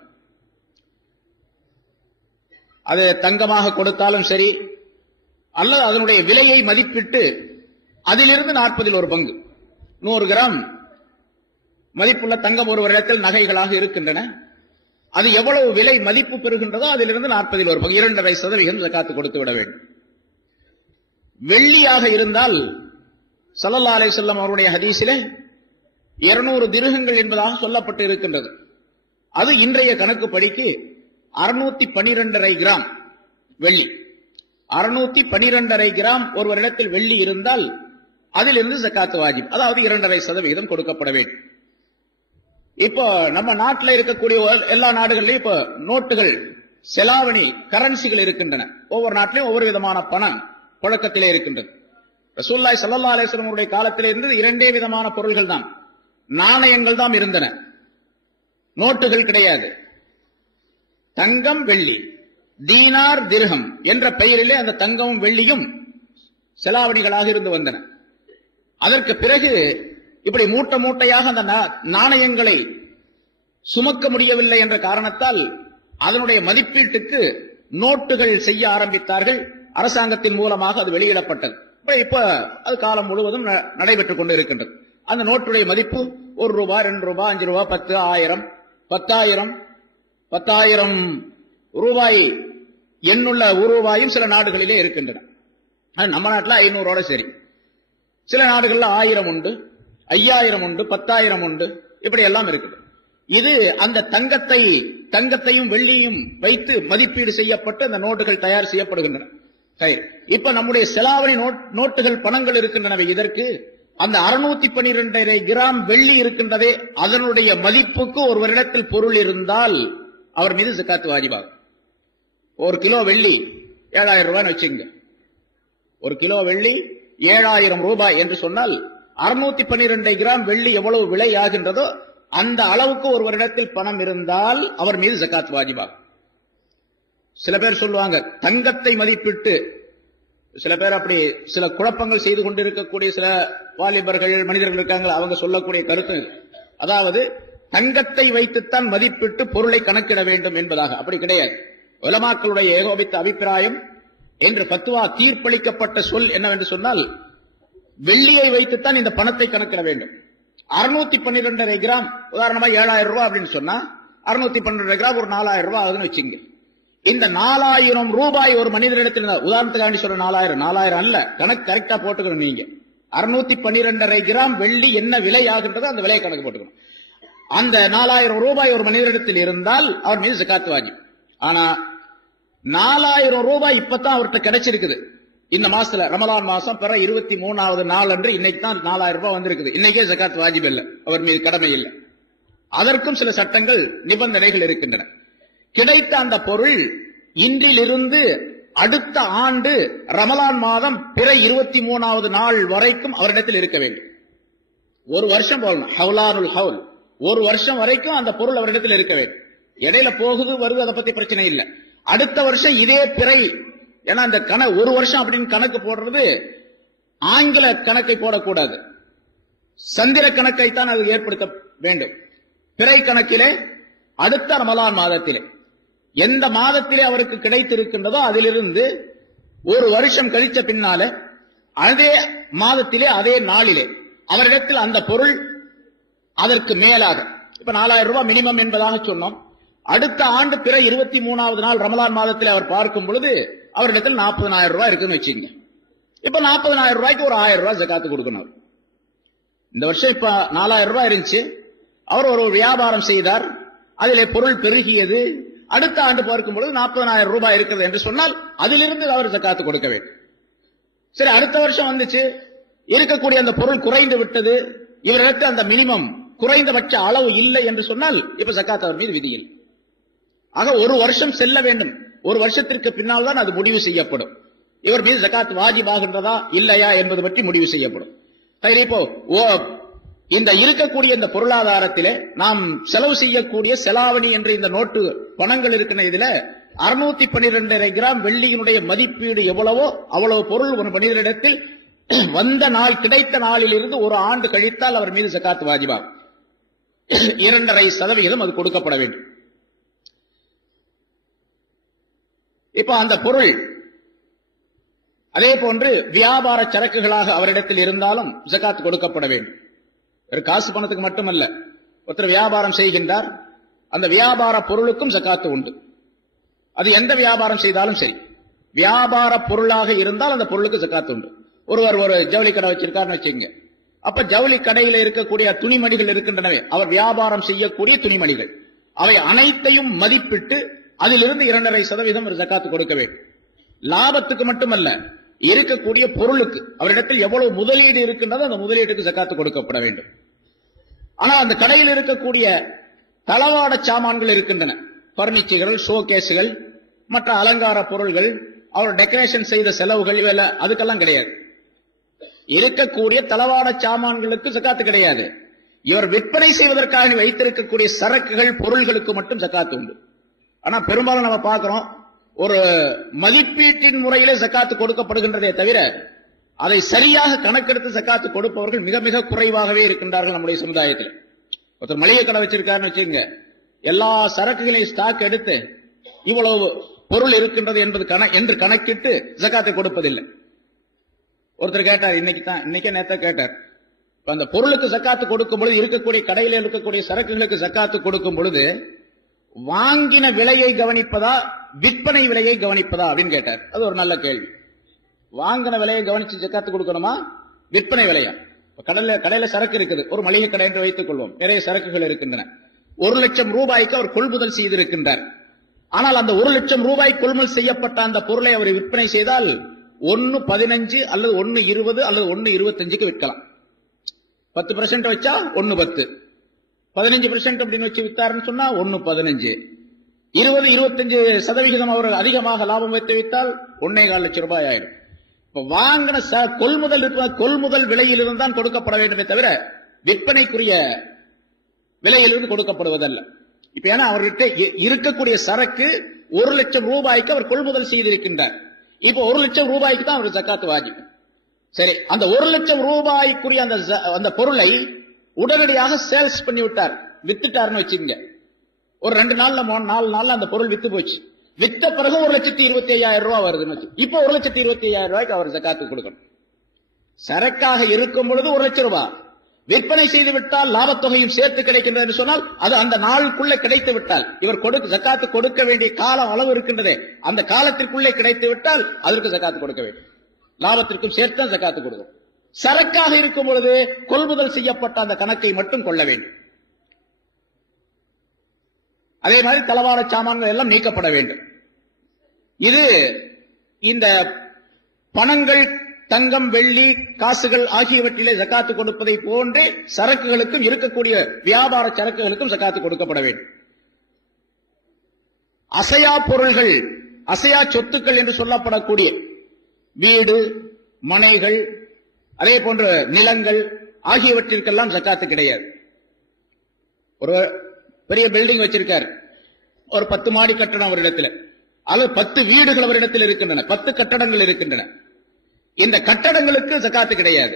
அது தங்கமாக கொடுத்தாலும் சரி, அல்லது அதனுடைய விலையை மதிப்பிட்டு அதிலிருந்து 40 ஒரு பங்கு, 100 கிராம் மதிப்புள்ள தங்கம் ஒரு இடத்தில் நகைகளாக இருக்கின்றன. அது எவ்வளவு விலை மதிப்பு பெறுகின்றதோ அதிலிருந்து 40 ஒரு பங்கு, 2.5% ஜகாத்து கொடுத்து விட வேண்டும். வெள்ளியாக இருந்தால் ஸல்லல்லாஹு அலைஹி வஸல்லம் அவருடைய ஹதீஸிலே 200 திர்ஹங்கள் என்பதாக சொல்லப்பட்டு இருக்கின்றது. அது இன்றைய கணக்கு படிக்கு 612.5 கிராம் வெள்ளி. 612.5 கிராம் ஒருவரிடத்தில் வெள்ளி இருந்தால் அதிலிருந்து ஜகாத் வாஜிப், அதாவது 2.5% கொடுக்கப்பட வேண்டும். இப்போ நம்ம நாட்டில் இருக்கக்கூடிய எல்லா நாடுகளிலும் இப்போ நோட்டுகள், செலாவணி, கரன்சிகள் இருக்கின்றன. ஒவ்வொரு நாட்டிலும் ஒவ்வொரு விதமான பணம் புழக்கத்திலே இருக்கின்றது. ரசூலுல்லாஹி ஸல்லல்லாஹு அலைஹி வஸல்லம் உடைய காலத்திலே இருந்து 2 விதமான பொருள்கள் தான், நாணயங்கள் தான் இருந்தன, நோட்டுகள் கிடையாது. தங்கம், வெள்ளி, தீனார், திர்ஹம் என்ற பெயரிலே அந்த தங்கமும் வெள்ளியும் செலாவணிகளாக இருந்து வந்தன. அதற்கு பிறகு இப்படி மூட்டை மூட்டையாக அந்த நாணயங்களை சுமக்க முடியவில்லை என்ற காரணத்தால் அதனுடைய மதிப்பீட்டுக்கு நோட்டுகள் செய்ய ஆரம்பித்தார்கள். அரசாங்கத்தின் மூலமாக அது வெளியிடப்பட்டது. இப்ப அது காலம் முழுவதும் நடைபெற்றுக் கொண்டு இருக்கின்றது. அந்த நோட்டுடைய மதிப்பு 1 ரூபாய், 2 ரூபாய், 5 ரூபாய், 10, 1000, 10,000 ரூபாய் எண்ணுள்ள ரூபாயும் சில நாடுகளிலே இருக்கின்றன. நம்ம நாட்டில் 500ஓட சரி. சில நாடுகளில் 1000 உண்டு, 5000 உண்டு, 10,000 உண்டு, இப்படி எல்லாம் இருக்குது. இது அந்த தங்கத்தையும் வெள்ளியும் வைத்து மதிப்பீடு செய்யப்பட்டு அந்த நோட்டுகள் தயார் செய்யப்படுகின்றன. இப்ப நம்முடைய செலாவணி நோட்டுகள், பணங்கள் இருக்கின்றனவே, இதற்கு அந்த 612.5 கிராம் வெள்ளி இருக்கின்றதே, அதனுடைய மதிப்புக்கு ஒருவரிடத்தில் பொருள் இருந்தால் அவர் மீது ஜகாத் வாஜிபாகும். 1 கிலோ வெள்ளி 7000 ரூபாய் வச்சுங்க. 1 கிலோ வெள்ளி 7000 ரூபாய் என்று சொன்னால் 612 கிராம் வெள்ளி எவ்வளவு விலை ஆகின்றதோ அந்த அளவுக்கு ஒருவரிடத்தில் பணம் இருந்தால் அவர் மீது ஜகாத் வாஜிபாகும். சில பேர் சொல்லுவாங்க தங்கத்தை மதிப்பிட்டு, சில பேர் அப்படி சில குழப்பங்கள் செய்து கொண்டிருக்கக்கூடிய சில வாலிபர்கள், மனிதர்கள் இருக்காங்க, அவங்க சொல்லக்கூடிய கருத்து, அதாவது தங்கத்தை வைத்துத்தான் மதிப்பிட்டு பொருளை கணக்கிட வேண்டும் என்பதாக. அப்படி கிடையாது. உலமாக்களுடைய ஏகோபித்த அபிப்பிராயம் என்று பத்துவா தீர்ப்பளிக்கப்பட்ட சொல் என்னவென்று சொன்னால், வெள்ளியை வைத்துத்தான் இந்த பணத்தை கணக்கிட வேண்டும். 612.5 கிராம் உதாரணமா 7000 ரூபாய் அப்படின்னு சொன்னா 612 கிராம் ஒரு 4000 ரூபாய் ஆகுதுன்னு வச்சுங்க. இந்த 4000 ரூபாய் ஒரு மனிதனிடத்தில், உதாரணத்துக்காண்டி சொல்ற 4000 அல்ல, கணக்கு கரெக்டா போட்டுக்கணும். நீங்க 612.5 கிராம் வெள்ளி என்ன விலை ஆகின்றதோ அந்த விலையை கணக்கு போட்டுக்கணும். அந்த 4000 ரூபாய் ஒரு மனிதனிடத்தில் இருந்தால் அவர் மீது ஜகாத் வாஜிப். ஆனா 4000 ரூபாய் இப்பதான் அவர்கிட்ட கிடைச்சிருக்குது. இந்த மாசத்துல ரமலான் மாசம் பிற 23வது நாள் அன்று இன்னைக்கு தான் 4000 ரூபாய் வந்திருக்குது. இன்னைக்கே ஜகாத் வாஜிப் இல்லை, அவர் மீது கடமை இல்லை. அதற்கும் சில சட்டங்கள், நிபந்தனைகள் இருக்கின்றன. கிடைத்த அந்த பொருள் இன்றிலிருந்து அடுத்த ஆண்டு ரமலான் மாதம் பிற 23வது நாள் வரைக்கும் அவரிடத்தில் இருக்க வேண்டும். 1 வருஷம் போகணும். ஹவுலானுல் ஹவுல், 1 வருஷம் வரைக்கும் அந்த பொருள் அவரிடத்தில் இருக்க வேண்டும். இடையில போகுது வருது, அதை பத்தி பிரச்சனை இல்லை. அடுத்த வருஷம் இதே பிறை, ஏன்னா அந்த 1 வருஷம் அப்படின்னு கணக்கு போடுறது ஆங்கில கணக்கை போடக்கூடாது, சந்திர கணக்கைத்தான் அது ஏற்படுத்த வேண்டும். பிறை கணக்கிலே அடுத்த ரமலான் மாதத்திலே எந்த மாதத்திலே அவருக்கு கிடைத்திருக்கின்றதோ அதிலிருந்து 1 வருஷம் கழிச்ச பின்னால அதே மாதத்திலே அதே நாளிலே அவரிடத்தில் அந்த பொருள் அதற்கு மேலாக, இப்ப 4000 ரூபாய் மினிமம் என்பதாக சொன்னோம். அடுத்த ஆண்டு பிற 23வது நாள் ரமலான் மாதத்தில் அவர் பார்க்கும் பொழுது அவரிடத்தில் 40,000 ரூபாய் இருக்குன்னு வச்சுங்க. இப்ப 40,000 ரூபாய்க்கு ஒரு 1000 ரூபாய் ஜகாத்து கொடுக்கணும். இந்த வருஷம் இப்ப 4000 ரூபாய் இருந்துச்சு, அவர் ஒரு வியாபாரம் செய்தார், அதிலே பொருள் பெருகியது. அடுத்த ஆண்டு பார்க்கும் பொழுது 40,000 ரூபாய் இருக்கிறது என்று சொன்னால் அதிலிருந்து அவர் ஜகாத்து கொடுக்க வேண்டும். சரி, அடுத்த வருஷம் வந்துச்சு, இருக்கக்கூடிய அந்த பொருள் குறைந்து விட்டது, இவர்களுக்கு அந்த மினிமம் குறைந்தபட்ச அளவு இல்லை என்று சொன்னால் இப்ப ஜகாத் அவர் மீது விதியில். ஆக 1 வருஷம் செல்ல வேண்டும். 1 வருஷத்திற்கு பின்னால் தான் அது முடிவு செய்யப்படும். இவர் மீது ஜகாத் வாஜிபாகின்றதா இல்லையா என்பது பற்றி முடிவு செய்யப்படும். இப்போ இந்த இருக்கக்கூடிய இந்த பொருளாதாரத்திலே நாம் செலவு செய்யக்கூடிய செலாவணி என்ற இந்த நோட்டு பணங்கள் இருக்கின்ற இதுல 612.5 கிராம் வெள்ளியினுடைய மதிப்பீடு எவ்வளவோ அவ்வளவு பொருள் ஒரு மனிதரிடத்தில் வந்த நாள், கிடைத்த நாளில் இருந்து 1 ஆண்டு கழித்தால் அவர் மீது ஜகாத் வாஜிபாகும். 2.5% அது கொடுக்கப்பட வேண்டும். இப்ப அந்த பொருள் அதே போன்று வியாபார சரக்குகளாக அவரிடத்தில் இருந்தாலும் ஜகாத் கொடுக்கப்பட வேண்டும். ஒரு காசு பணத்துக்கு மட்டுமல்ல, ஒருத்தர் வியாபாரம் செய்கின்றார், அந்த வியாபார பொருளுக்கும் ஜகாத்து உண்டு. அது எந்த வியாபாரம் செய்தாலும் சரி, வியாபார பொருளாக இருந்தால் அந்த பொருளுக்கு ஜகாத்து உண்டு. ஒருவர் ஒரு ஜவுளி கடை வச்சிருக்காருன்னு வச்சுங்க, அப்ப ஜவுளி கடையில் இருக்கக்கூடிய துணிமணிகள் இருக்கின்றனவே, அவர் வியாபாரம் செய்யக்கூடிய துணிமணிகள், அவை அனைத்தையும் மதிப்பிட்டு அதிலிருந்து 2.5% ஜகாத்து கொடுக்க வேண்டும். லாபத்துக்கு மட்டுமல்ல, இருக்கக்கூடிய பொருளுக்கு அவரிடத்தில் எவ்வளவு முதலீடு இருக்கின்றதோ அந்த முதலீட்டுக்கு ஜகாத்து கொடுக்கப்பட வேண்டும். ஆனால் அந்த கடையில் இருக்கக்கூடிய தளவாட சாமான்கள் இருக்கின்றன, பர்னிச்சர்கள், ஷோகேஸ்கள், மற்ற அலங்கார பொருள்கள், அவர் டெக்கரேஷன் செய்த செலவுகள், அதுக்கெல்லாம் கிடையாது. இருக்கக்கூடிய தளவாட சாமான்களுக்கு ஜகாத்து கிடையாது. இவர் விற்பனை செய்வதற்காக வைத்திருக்கக்கூடிய சரக்குகள், பொருள்களுக்கு மட்டும் ஜகாத்து உண்டு. ஆனா பெரும்பாலும் நம்ம பார்க்கிறோம், ஒரு மதிப்பீட்டின் முறையிலே ஜகாத்து கொடுக்கப்படுகின்றதே தவிர அதை சரியாக கணக்கெடுத்து ஜகாத்து கொடுப்பவர்கள் மிக மிக குறைவாகவே இருக்கின்றார்கள் நம்முடைய சமுதாயத்தில். ஒருத்தர் மளிகை கடை வச்சிருக்காருன்னு வச்சுங்க, எல்லா சரக்குகளையும் ஸ்டாக் எடுத்து இவ்வளவு பொருள் இருக்கின்றது என்று கணக்கிட்டு ஜகாத்தை கொடுப்பதில்லை. ஒருத்தர் கேட்டார், இன்னைக்கே நேத்த கேட்டார், அந்த பொருளுக்கு ஜகாத்து கொடுக்கும் பொழுது, இருக்கக்கூடிய கடையில் இருக்கக்கூடிய சரக்குகளுக்கு ஜகாத்து கொடுக்கும் பொழுது வாங்கின விலையை கவனிப்பதா விற்பனை விலையை கவனிப்பதா அப்படின்னு கேட்டார். அது ஒரு நல்ல கேள்வி. வாங்கின விலையை கவனிச்சு ஜகாத்து கொடுக்கணுமா, விற்பனை விலையா? கடையில சரக்கு இருக்குது, ஒரு மளிகை கடை என்று வைத்துக் கொள்வோம், நிறைய சரக்குகள் இருக்கின்றன. 1,00,000 ரூபாய்க்கு அவர் கொள்முதல் செய்திருக்கின்றார். ஆனால் அந்த 1,00,000 ரூபாய் கொள்முதல் செய்யப்பட்ட அந்த பொருளை அவர் விற்பனை செய்தால் 1.15 அல்லது 1.20 அல்லது 1.25 விற்கலாம். 10% வச்சா 1.10, 15% அப்படின்னு வச்சு வித்தாருன்னு சொன்னா 1.15, 20-25% அவர் அதிகமாக லாபம் வைத்து வித்தால் 1.25 லட்சம் ரூபாய் ஆயிடும். இப்ப வாங்கின கொள்முதல் விலையிலிருந்து தான் கொடுக்கப்பட வேண்டுமே தவிர விற்பனைக்குரிய விலையிலிருந்து கொடுக்கப்படுவதல்ல. இப்ப ஏன்னா அவர்கிட்ட இருக்கக்கூடிய சரக்கு 1,00,000 ரூபாய்க்கு அவர் கொள்முதல் செய்திருக்கின்றார். இப்ப 1,00,000 ரூபாய்க்கு தான் அவர் ஜகாத் வாஜிப். சரி, அந்த 1,00,000 ரூபாய்க்குரிய அந்த பொருளை உடனடியாக சேல்ஸ் பண்ணி விட்டார், வித்துட்டாருன்னு வச்சுங்க. ஒரு 2 நாள்ல 4 நாள்ல அந்த பொருள் வித்து போச்சு. வித்த பிறகு 1,25,000 ரூபாய் வருதுன்னு வச்சு, இப்ப 1,25,000 ரூபாய்க்கு அவர் ஜகாத்து கொடுக்கணும். சரக்காக இருக்கும் பொழுது 1,00,000 ரூபாய், விற்பனை செய்து விட்டால் லாபத்தொகையும் சேர்த்து கிடைக்கின்றது என்று சொன்னால் அது அந்த நாளுக்குள்ளே கிடைத்து விட்டால், இவர் ஜகாத்து கொடுக்க வேண்டிய காலம் அளவு இருக்கின்றதே அந்த காலத்திற்குள்ளே கிடைத்து விட்டால் அதற்கு ஜகாத்து கொடுக்க வேண்டும். லாபத்திற்கும் சேர்த்து ஜகாத்து கொடுக்கும். சரக்காக இருக்கும் பொழுது கொள்முதல் செய்யப்பட்ட அந்த கணக்கை மட்டும் கொள்ள வேண்டும். அதே மாதிரி தளவாட சாமான்கள் எல்லாம் நீக்கப்பட வேண்டும். இது இந்த பணங்கள், தங்கம், வெள்ளி, காசுகள் ஆகியவற்றிலே ஜகாத்து கொடுப்பதை போன்றே சரக்குகளுக்கும், இருக்கக்கூடிய வியாபார சரக்குகளுக்கும் ஜகாத்து கொடுக்கப்பட வேண்டும். அசையா பொருள்கள், அசையா சொத்துக்கள் என்று சொல்லப்படக்கூடிய வீடு, மனைகள், அதே போன்ற நிலங்கள் ஆகியவற்றிற்கெல்லாம் ஜகாத்து கிடையாது. ஒரு பெரிய பில்டிங் வச்சிருக்காரு, ஒரு 10 மாடி கட்டடம் அவரிடத்தில், அல்லது 10 வீடுகள் அவரிடத்தில் இருக்கின்றன, 10 கட்டடங்கள் இருக்கின்றன. இந்த கட்டடங்களுக்கு ஜகாத்து கிடையாது.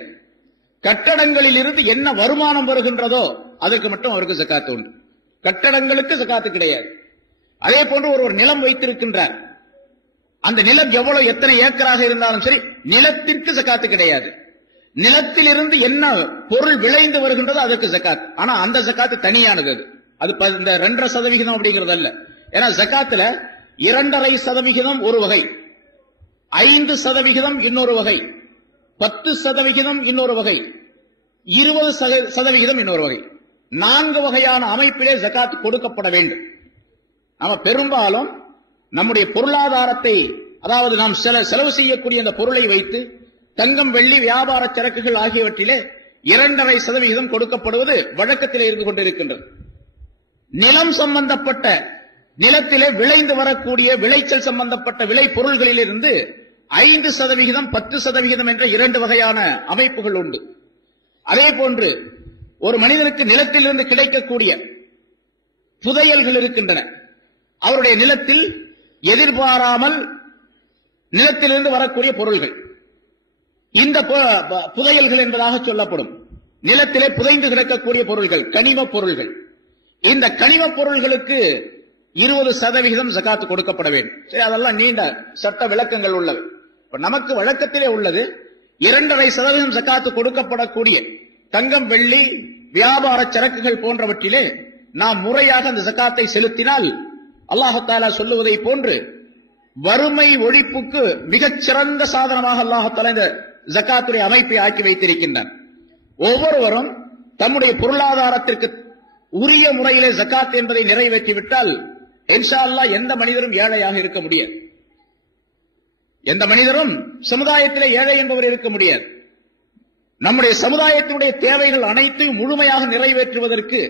கட்டடங்களில் இருந்து என்ன வருமானம் வருகின்றதோ அதற்கு மட்டும் அவருக்கு ஜகாத்து உண்டு. கட்டடங்களுக்கு ஜகாத்து கிடையாது. அதே போன்று ஒரு நிலம் வைத்திருக்கின்றார், அந்த நிலம் எவ்வளவு எத்தனை ஏக்கராக இருந்தாலும் சரி, நிலத்திற்கு ஜகாத்து கிடையாது. நிலத்திலிருந்து என்ன பொருள் விளைந்து வருகின்றதோ அதற்கு ஜகாத். ஆனா அந்த ஜகாத்து தனியானது. அது இந்த 2.5% அப்படிங்கிறது அல்ல. ஏன்னா ஜகாத்துல 2.5% ஒரு வகை, 5% இன்னொரு வகை, 10% இன்னொரு வகை, 20% இன்னொரு வகை, 4 வகையான அமைப்பிலே ஜகாத் கொடுக்கப்பட வேண்டும். நாம பெரும்பாலும் நம்முடைய பொருளாதாரத்தை, அதாவது நாம் செலவு செய்யக்கூடிய அந்த பொருளை வைத்து தங்கம், வெள்ளி, வியாபார சரக்குகள் ஆகியவற்றிலே 2.5% கொடுக்கப்படுவது வழக்கத்திலே இருந்து கொண்டிருக்கின்றது. நிலம் சம்பந்தப்பட்ட, நிலத்திலே விளைந்து வரக்கூடிய விளைச்சல் சம்பந்தப்பட்ட விளை பொருள்களிலிருந்து 5%, 10% என்ற 2 வகையான அமைப்புகள் உண்டு. அதே போன்று ஒரு மனிதனுக்கு நிலத்திலிருந்து கிடைக்கக்கூடிய புதையல்கள் இருக்கின்றன. அவருடைய நிலத்தில் எதிர்பாராமல் நிலத்திலிருந்து வரக்கூடிய பொருள்கள், இந்த புதையல்கள் என்பதாக சொல்லப்படும். நிலத்திலே புதைந்து கிடக்கக்கூடிய பொருள்கள், கனிம பொருள்கள். இந்த கனிம பொருள்களுக்கு 20% ஜகாத் கொடுக்கப்பட வேண்டும். சரி, அதெல்லாம் நீண்ட சட்ட விளக்கங்கள் உள்ளது. இப்ப நமக்கு வழக்கத்திலே உள்ளது 2.5% ஜகாத் கொடுக்கப்படக்கூடிய தங்கம், வெள்ளி, வியாபார சரக்குகள் போன்றவற்றிலே நாம் முறையாக அந்த ஜகாத்தை செலுத்தினால் அல்லாஹ் தஆலா சொல்லுவதை போன்று வறுமை ஒழிப்புக்கு மிகச்சிறந்த சாதனமாக அல்லாஹ் தஆலா இந்த ஜகாத்துடைய அமைப்பை ஆக்கி வைத்திருக்கின்றான். ஒவ்வொருவரும் தம்முடைய பொருளாதாரத்திற்கு உரிய முறையிலே ஜகாத் என்பதை நிறைவேற்றிவிட்டால் இன்ஷா அல்லாஹ் எந்த மனிதரும் ஏழையாக இருக்க முடியாது. எந்த மனிதரும் சமுதாயத்திலே ஏழை என்பவர் இருக்க முடியாது. நம்முடைய சமுதாயத்தினுடைய தேவைகள் அனைத்தையும் முழுமையாக நிறைவேற்றுவதற்கு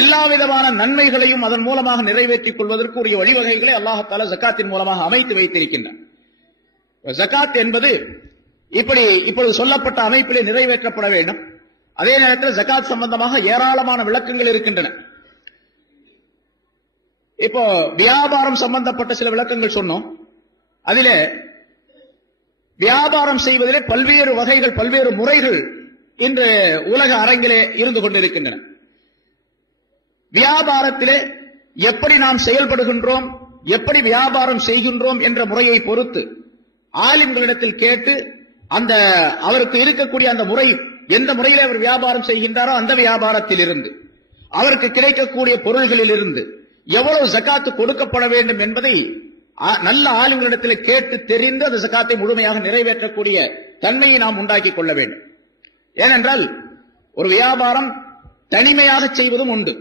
எல்லா விதமான நன்மைகளையும் அதன் மூலமாக நிறைவேற்றிக் கொள்வதற்கு உரிய வழிவகைகளை அல்லாஹ் தஆலா ஜகாத்தின் மூலமாக அமைத்து வைத்திருக்கின்றார். ஜகாத் என்பது இப்பொழுது சொல்லப்பட்ட அமைப்பிலே நிறைவேற்றப்பட வேண்டும். அதே நேரத்தில் ஜகாத் சம்பந்தமாக ஏராளமான விளக்கங்கள் இருக்கின்றன. இப்போ வியாபாரம் சம்பந்தப்பட்ட சில விளக்கங்கள் சொன்னோம். அதிலே வியாபாரம் செய்வதிலே பல்வேறு வகைகள், பல்வேறு முறைகள் இன்று உலக அரங்கிலே இருந்து கொண்டிருக்கின்றன. வியாபாரத்திலே எப்படி நாம் செயல்படுகின்றோம், எப்படி வியாபாரம் செய்கின்றோம் என்ற முறையை பொறுத்து ஆலிம்களிடத்தில் கேட்டு அவருக்கு இருக்கக்கூடிய அந்த முறை, எந்த முறையில் அவர் வியாபாரம் செய்கின்றாரோ அந்த வியாபாரத்தில் இருந்து அவருக்கு கிடைக்கக்கூடிய பொருள்களில் இருந்து எவ்வளவு ஜகாத்து கொடுக்கப்பட வேண்டும் என்பதை நல்ல ஆலிம்களிடத்தில் கேட்டு தெரிந்து அந்த ஜகாத்தை முழுமையாக நிறைவேற்றக்கூடிய தன்மையை நாம் உண்டாக்கிக் கொள்ள வேண்டும். ஏனென்றால் ஒரு வியாபாரம் தனிமையாக செய்வதும் உண்டு,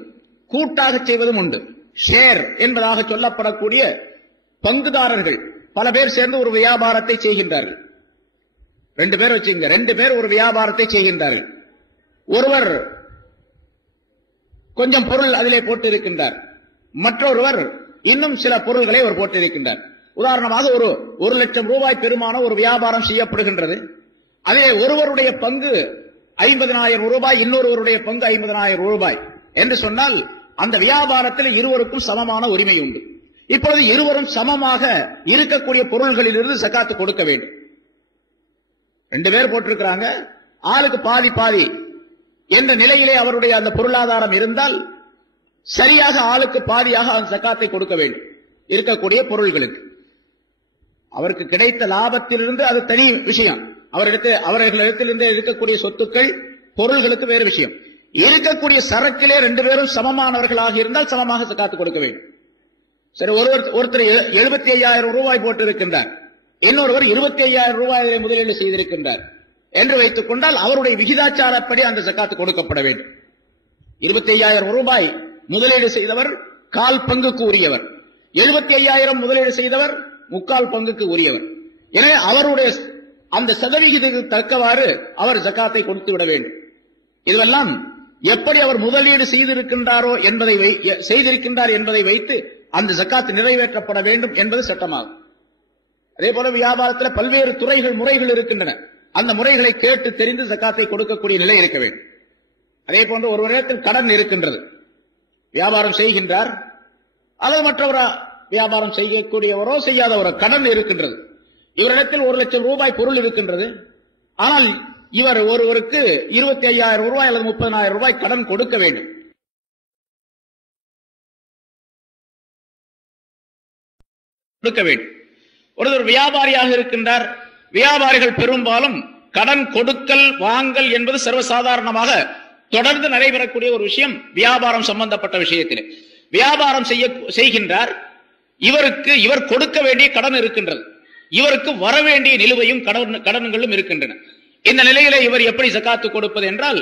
கூட்டாக செய்வதும் உண்டு. ஷேர் என்பதாக சொல்லப்படக்கூடிய பங்குதாரர்கள் பல பேர் சேர்ந்து ஒரு வியாபாரத்தை செய்கின்றார்கள். 2 பேர் வச்சுங்க, 2 பேர் ஒரு வியாபாரத்தை செய்கின்றார்கள். ஒருவர் கொஞ்சம் பொருள் அதிலே போட்டு இருக்கின்றார், மற்றொருவர் இன்னும் சில பொருள்களை அவர் போட்டிருக்கின்றார். உதாரணமாக ஒரு 1 லட்சம் ரூபாய் பெருமான ஒரு வியாபாரம் செய்யப்படுகின்றது. அதிலே ஒருவருடைய பங்கு 50,000 ரூபாய், இன்னொருவருடைய பங்கு 50,000 ரூபாய் என்று சொன்னால் அந்த வியாபாரத்தில் இருவருக்கும் சமமான உரிமை உண்டு. இப்பொழுது இருவரும் சமமாக இருக்கக்கூடிய பொருள்களிலிருந்து ஜகாத் கொடுக்க வேண்டும். 2 பேர் போட்டிருக்கிறாங்க, ஆளுக்கு பாதி பாதி என்ற நிலையிலே அவருடைய அந்த பொருளாதாரம் இருந்தால் சரியாக ஆளுக்கு பாதியாக அந்த ஜகாத்தை கொடுக்க வேண்டும். இருக்கக்கூடிய பொருள்களுக்கு அவருக்கு கிடைத்த லாபத்திலிருந்து அது தனி விஷயம். அவர்களிடத்திலிருந்து இருக்கக்கூடிய சொத்துக்கள், பொருள்களுக்கு வேறு விஷயம். இருக்கக்கூடிய சரக்கிலே 2 பேரும் சமமானவர்களாக இருந்தால் சமமாக ஜகாத் கொடுக்க வேண்டும். சரி, ஒருத்தர் 75,000 ரூபாய் போட்டு இருக்கின்றார், இன்னொருவர் 25,000 ரூபாய் முதலீடு செய்திருக்கின்றார் என்று வைத்துக் கொண்டால் அவருடைய விகிதாச்சாரப்படி அந்த ஜகாத் கொடுக்கப்பட வேண்டும். 25,000 ரூபாய் முதலீடு செய்தவர் 1/4 பங்குக்கு உரியவர், 75,000 முதலீடு செய்தவர் 3/4 பங்குக்கு உரியவர். எனவே அவருடைய அந்த சதவிகிதத்துக்கு தக்கவாறு அவர் ஜகாத்தை கொடுத்து விட வேண்டும். இதுவெல்லாம் எப்படி அவர் முதலீடு செய்திருக்கின்றார் என்பதை வைத்து அந்த ஜகாத் நிறைவேற்றப்பட வேண்டும் என்பது சட்டமாகும். அதே போல வியாபாரத்தில் பல்வேறு துறைகள், முறைகள் இருக்கின்றன. அந்த முறைகளை கேட்டு தெரிந்து ஜகாத்தை கொடுக்கக்கூடிய நிலை இருக்க வேண்டும். அதே போன்று ஒருவரிடத்தில் கடன் இருக்கின்றது, வியாபாரம் செய்கின்றார், அல்லது மற்றவர வியாபாரம் செய்யக்கூடியவரோ செய்யாதவரோ கடன் இருக்கின்றது. இவரிடத்தில் 1 லட்சம் ரூபாய் பொருள் இருக்கின்றது. ஆனால் இவர் ஒருவருக்கு 25,000 ரூபாய் அல்லது 30,000 ரூபாய் கடன் கொடுக்க வேண்டும். ஒருவர் வியாபாரியாக இருக்கின்றார். வியாபாரிகள் பெரும்பாலும் கடன் கொடுக்கல் வாங்கல் என்பது சர்வசாதாரணமாக தொடர்ந்து நடைபெறக்கூடிய ஒரு விஷயம். வியாபாரம் சம்பந்தப்பட்ட விஷயத்திலே வியாபாரம் செய்கின்றார். இவர் கொடுக்க வேண்டிய கடன் இருக்கின்றது, இவருக்கு வர வேண்டிய நிலுவையும் கடன்களும் இருக்கின்றன. இந்த நிலையில இவர் எப்படி ஜகாத்து கொடுப்பது என்றால்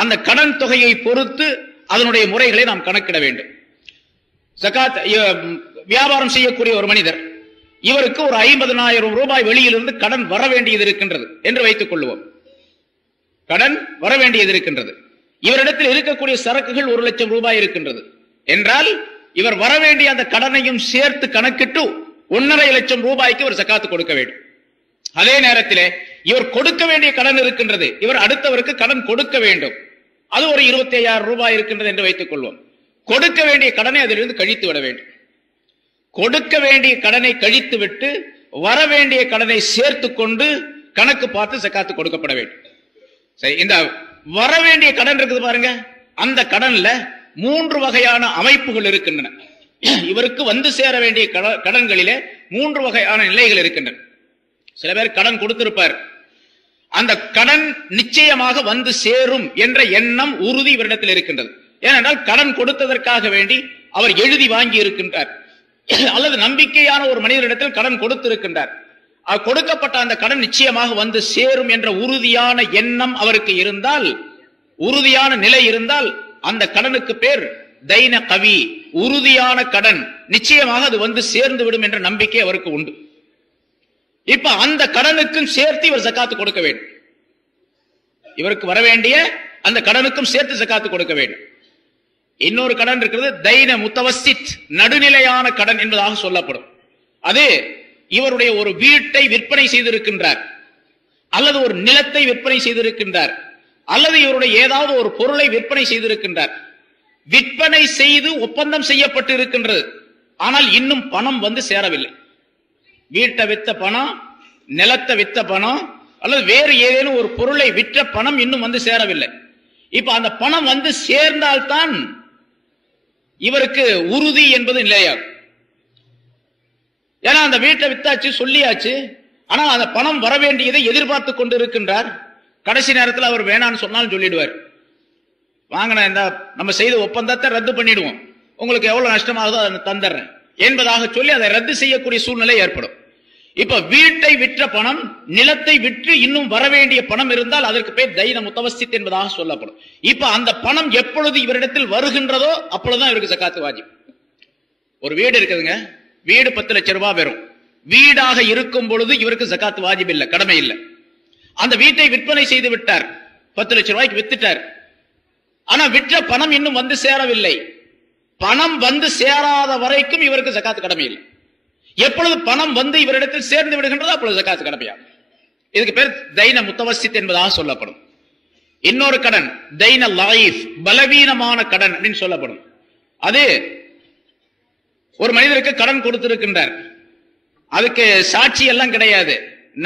அந்த கடன் தொகையை பொறுத்து அதனுடைய முறைகளை நாம் கணக்கிட வேண்டும். ஜகாத் வியாபாரம் செய்யக்கூடிய ஒரு மனிதர், இவருக்கு ஒரு 50,000 ரூபாய் வெளியிலிருந்து கடன் வர வேண்டியது இருக்கின்றது என்று வைத்துக் கொள்வோம். கடன் வர வேண்டியது இருக்கின்றது. இவரிடத்தில் இருக்கக்கூடிய சரக்குகள் 1 லட்சம் ரூபாய் இருக்கின்றது என்றால் இவர் வர வேண்டிய அந்த கடனையும் சேர்த்து கணக்கிட்டு 1.5 லட்சம் ரூபாய்க்கு ஒரு ஜகாத்து கொடுக்க வேண்டும். அதே நேரத்திலே இவர் கொடுக்க வேண்டிய கடன் இருக்கின்றது, இவர் அடுத்தவருக்கு கடன் கொடுக்க வேண்டும். அது ஒரு 25,000 ரூபாய் இருக்கின்றது என்று வைத்துக் கொள்வோம். கொடுக்க வேண்டிய கடனை அதிலிருந்து கழித்து விட வேண்டும். கொடுக்க வேண்டிய கடனை கழித்து விட்டு வர வேண்டிய கடனை சேர்த்து கொண்டு கணக்கு பார்த்து ஜகாத்து கொடுக்கப்பட வேண்டும். சரி, இந்த வர வேண்டிய கடன் இருக்குது பாருங்க, அந்த கடன்ல 3 வகையான அமைப்புகள் இருக்கின்றன. இவருக்கு வந்து சேர வேண்டிய கடன்களிலே 3 வகையான நிலைகள் இருக்கின்றன. சில பேர் கடன் கொடுத்திருப்பார், அந்த கடன் நிச்சயமாக வந்து சேரும் என்ற எண்ணம் உறுதி இவரிடத்தில் இருக்கின்றது. ஏனென்றால் கடன் கொடுத்ததற்காக வேண்டி அவர் எழுதி வாங்கி இருக்கின்றார், அல்லது நம்பிக்கையான ஒரு மனிதரிடத்தில் கடன் கொடுத்திருக்கின்றார். கொடுக்கப்பட்ட அந்த கடன் நிச்சயமாக வந்து சேரும் என்ற உறுதியான எண்ணம் அவருக்கு இருந்தால், உறுதியான நிலை இருந்தால், அந்த கடனுக்கு பேர் தைன கவி, உறுதியான கடன், நிச்சயமாக அது வந்து சேர்ந்து விடும் என்ற நம்பிக்கை அவருக்கு உண்டு. இப்ப அந்த கடனுக்கும் சேர்த்து இவர் ஜகாத்து கொடுக்க வேண்டும். இவருக்கு வர வேண்டிய அந்த கடனுக்கும் சேர்த்து ஜகாத்து கொடுக்க வேண்டும். இன்னொரு கடன் இருக்கிறது, தைன முத்தவசித், நடுநிலையான கடன் என்பதாக சொல்லப்படும். அது இவருடைய ஒரு வீட்டை விற்பனை செய்திருக்கின்றார், அல்லது ஒரு நிலத்தை விற்பனை செய்திருக்கின்றார், அல்லது இவருடைய ஏதாவது ஒரு பொருளை விற்பனை செய்திருக்கின்றார். விற்பனை செய்து ஒப்பந்தம் செய்யப்பட்டு இருக்கின்றது, ஆனால் இன்னும் பணம் வந்து சேரவில்லை. வீட்டை வித்த பணம், நிலத்தை வித்த பணம், அல்லது வேறு ஏதேனும் ஒரு பொருளை விற்ற பணம் இன்னும் வந்து சேரவில்லை. இப்ப அந்த பணம் வந்து சேர்ந்தால்தான் இவருக்கு உறுதி என்பது நிலையாகும். ஏன்னா அந்த வீட்டை வித்தாச்சு, சொல்லியாச்சு, ஆனால் அந்த பணம் வர வேண்டியதை எதிர்பார்த்து கொண்டு இருக்கின்றார். கடைசி நேரத்தில் அவர் வேணான்னு சொன்னாலும் சொல்லிடுவார், வாங்கின இந்த நம்ம செய்த ஒப்பந்தத்தை ரத்து பண்ணிடுவோம், உங்களுக்கு எவ்வளவு நஷ்டமாகுதோ அதை தந்துடுறேன் என்பதாக சொல்லி அதை ரத்து செய்யக்கூடிய சூழ்நிலை ஏற்படும். இப்ப வீட்டை விற்ற பணம், நிலத்தை விற்று இன்னும் வர வேண்டிய பணம் இருந்தால் அதற்கு பேர் தைன முத்தவசித் என்பதாக சொல்லப்படும். இப்ப அந்த பணம் எப்பொழுது இவரிடத்தில் வருகின்றதோ அப்பொழுதுதான் இவருக்கு ஜகாத்து வாஜிப். ஒரு வீடு இருக்குதுங்க, வீடு 10 லட்சம் ரூபாய் வரும். வீடாக இருக்கும் பொழுது இவருக்கு ஜகாத்து வாஜிப் இல்லை, கடமை இல்லை. அந்த வீட்டை விற்பனை செய்து விட்டார், 10 லட்சம் ரூபாய்க்கு வித்துட்டார். ஆனா விற்ற பணம் இன்னும் வந்து சேரவில்லை. பணம் வந்து சேராத வரைக்கும் இவருக்கு ஜகாத்து கடமை இல்லை. எப்பொழுது பணம் வந்து இவரிடத்தில் சேர்ந்து விடுகின்றதோ அப்பொழுது ஜகாத்து கடமையாகும். இதுக்கு பேர் தைன முத்தவசித் என்பதாக சொல்லப்படும். இன்னொரு கடன் தைன லாயிஃப், பலவீனமான கடன் அப்படின்னு சொல்லப்படும். அது ஒரு மனிதருக்கு கடன் கொடுத்திருக்கின்றார், அதுக்கு சாட்சி எல்லாம் கிடையாது,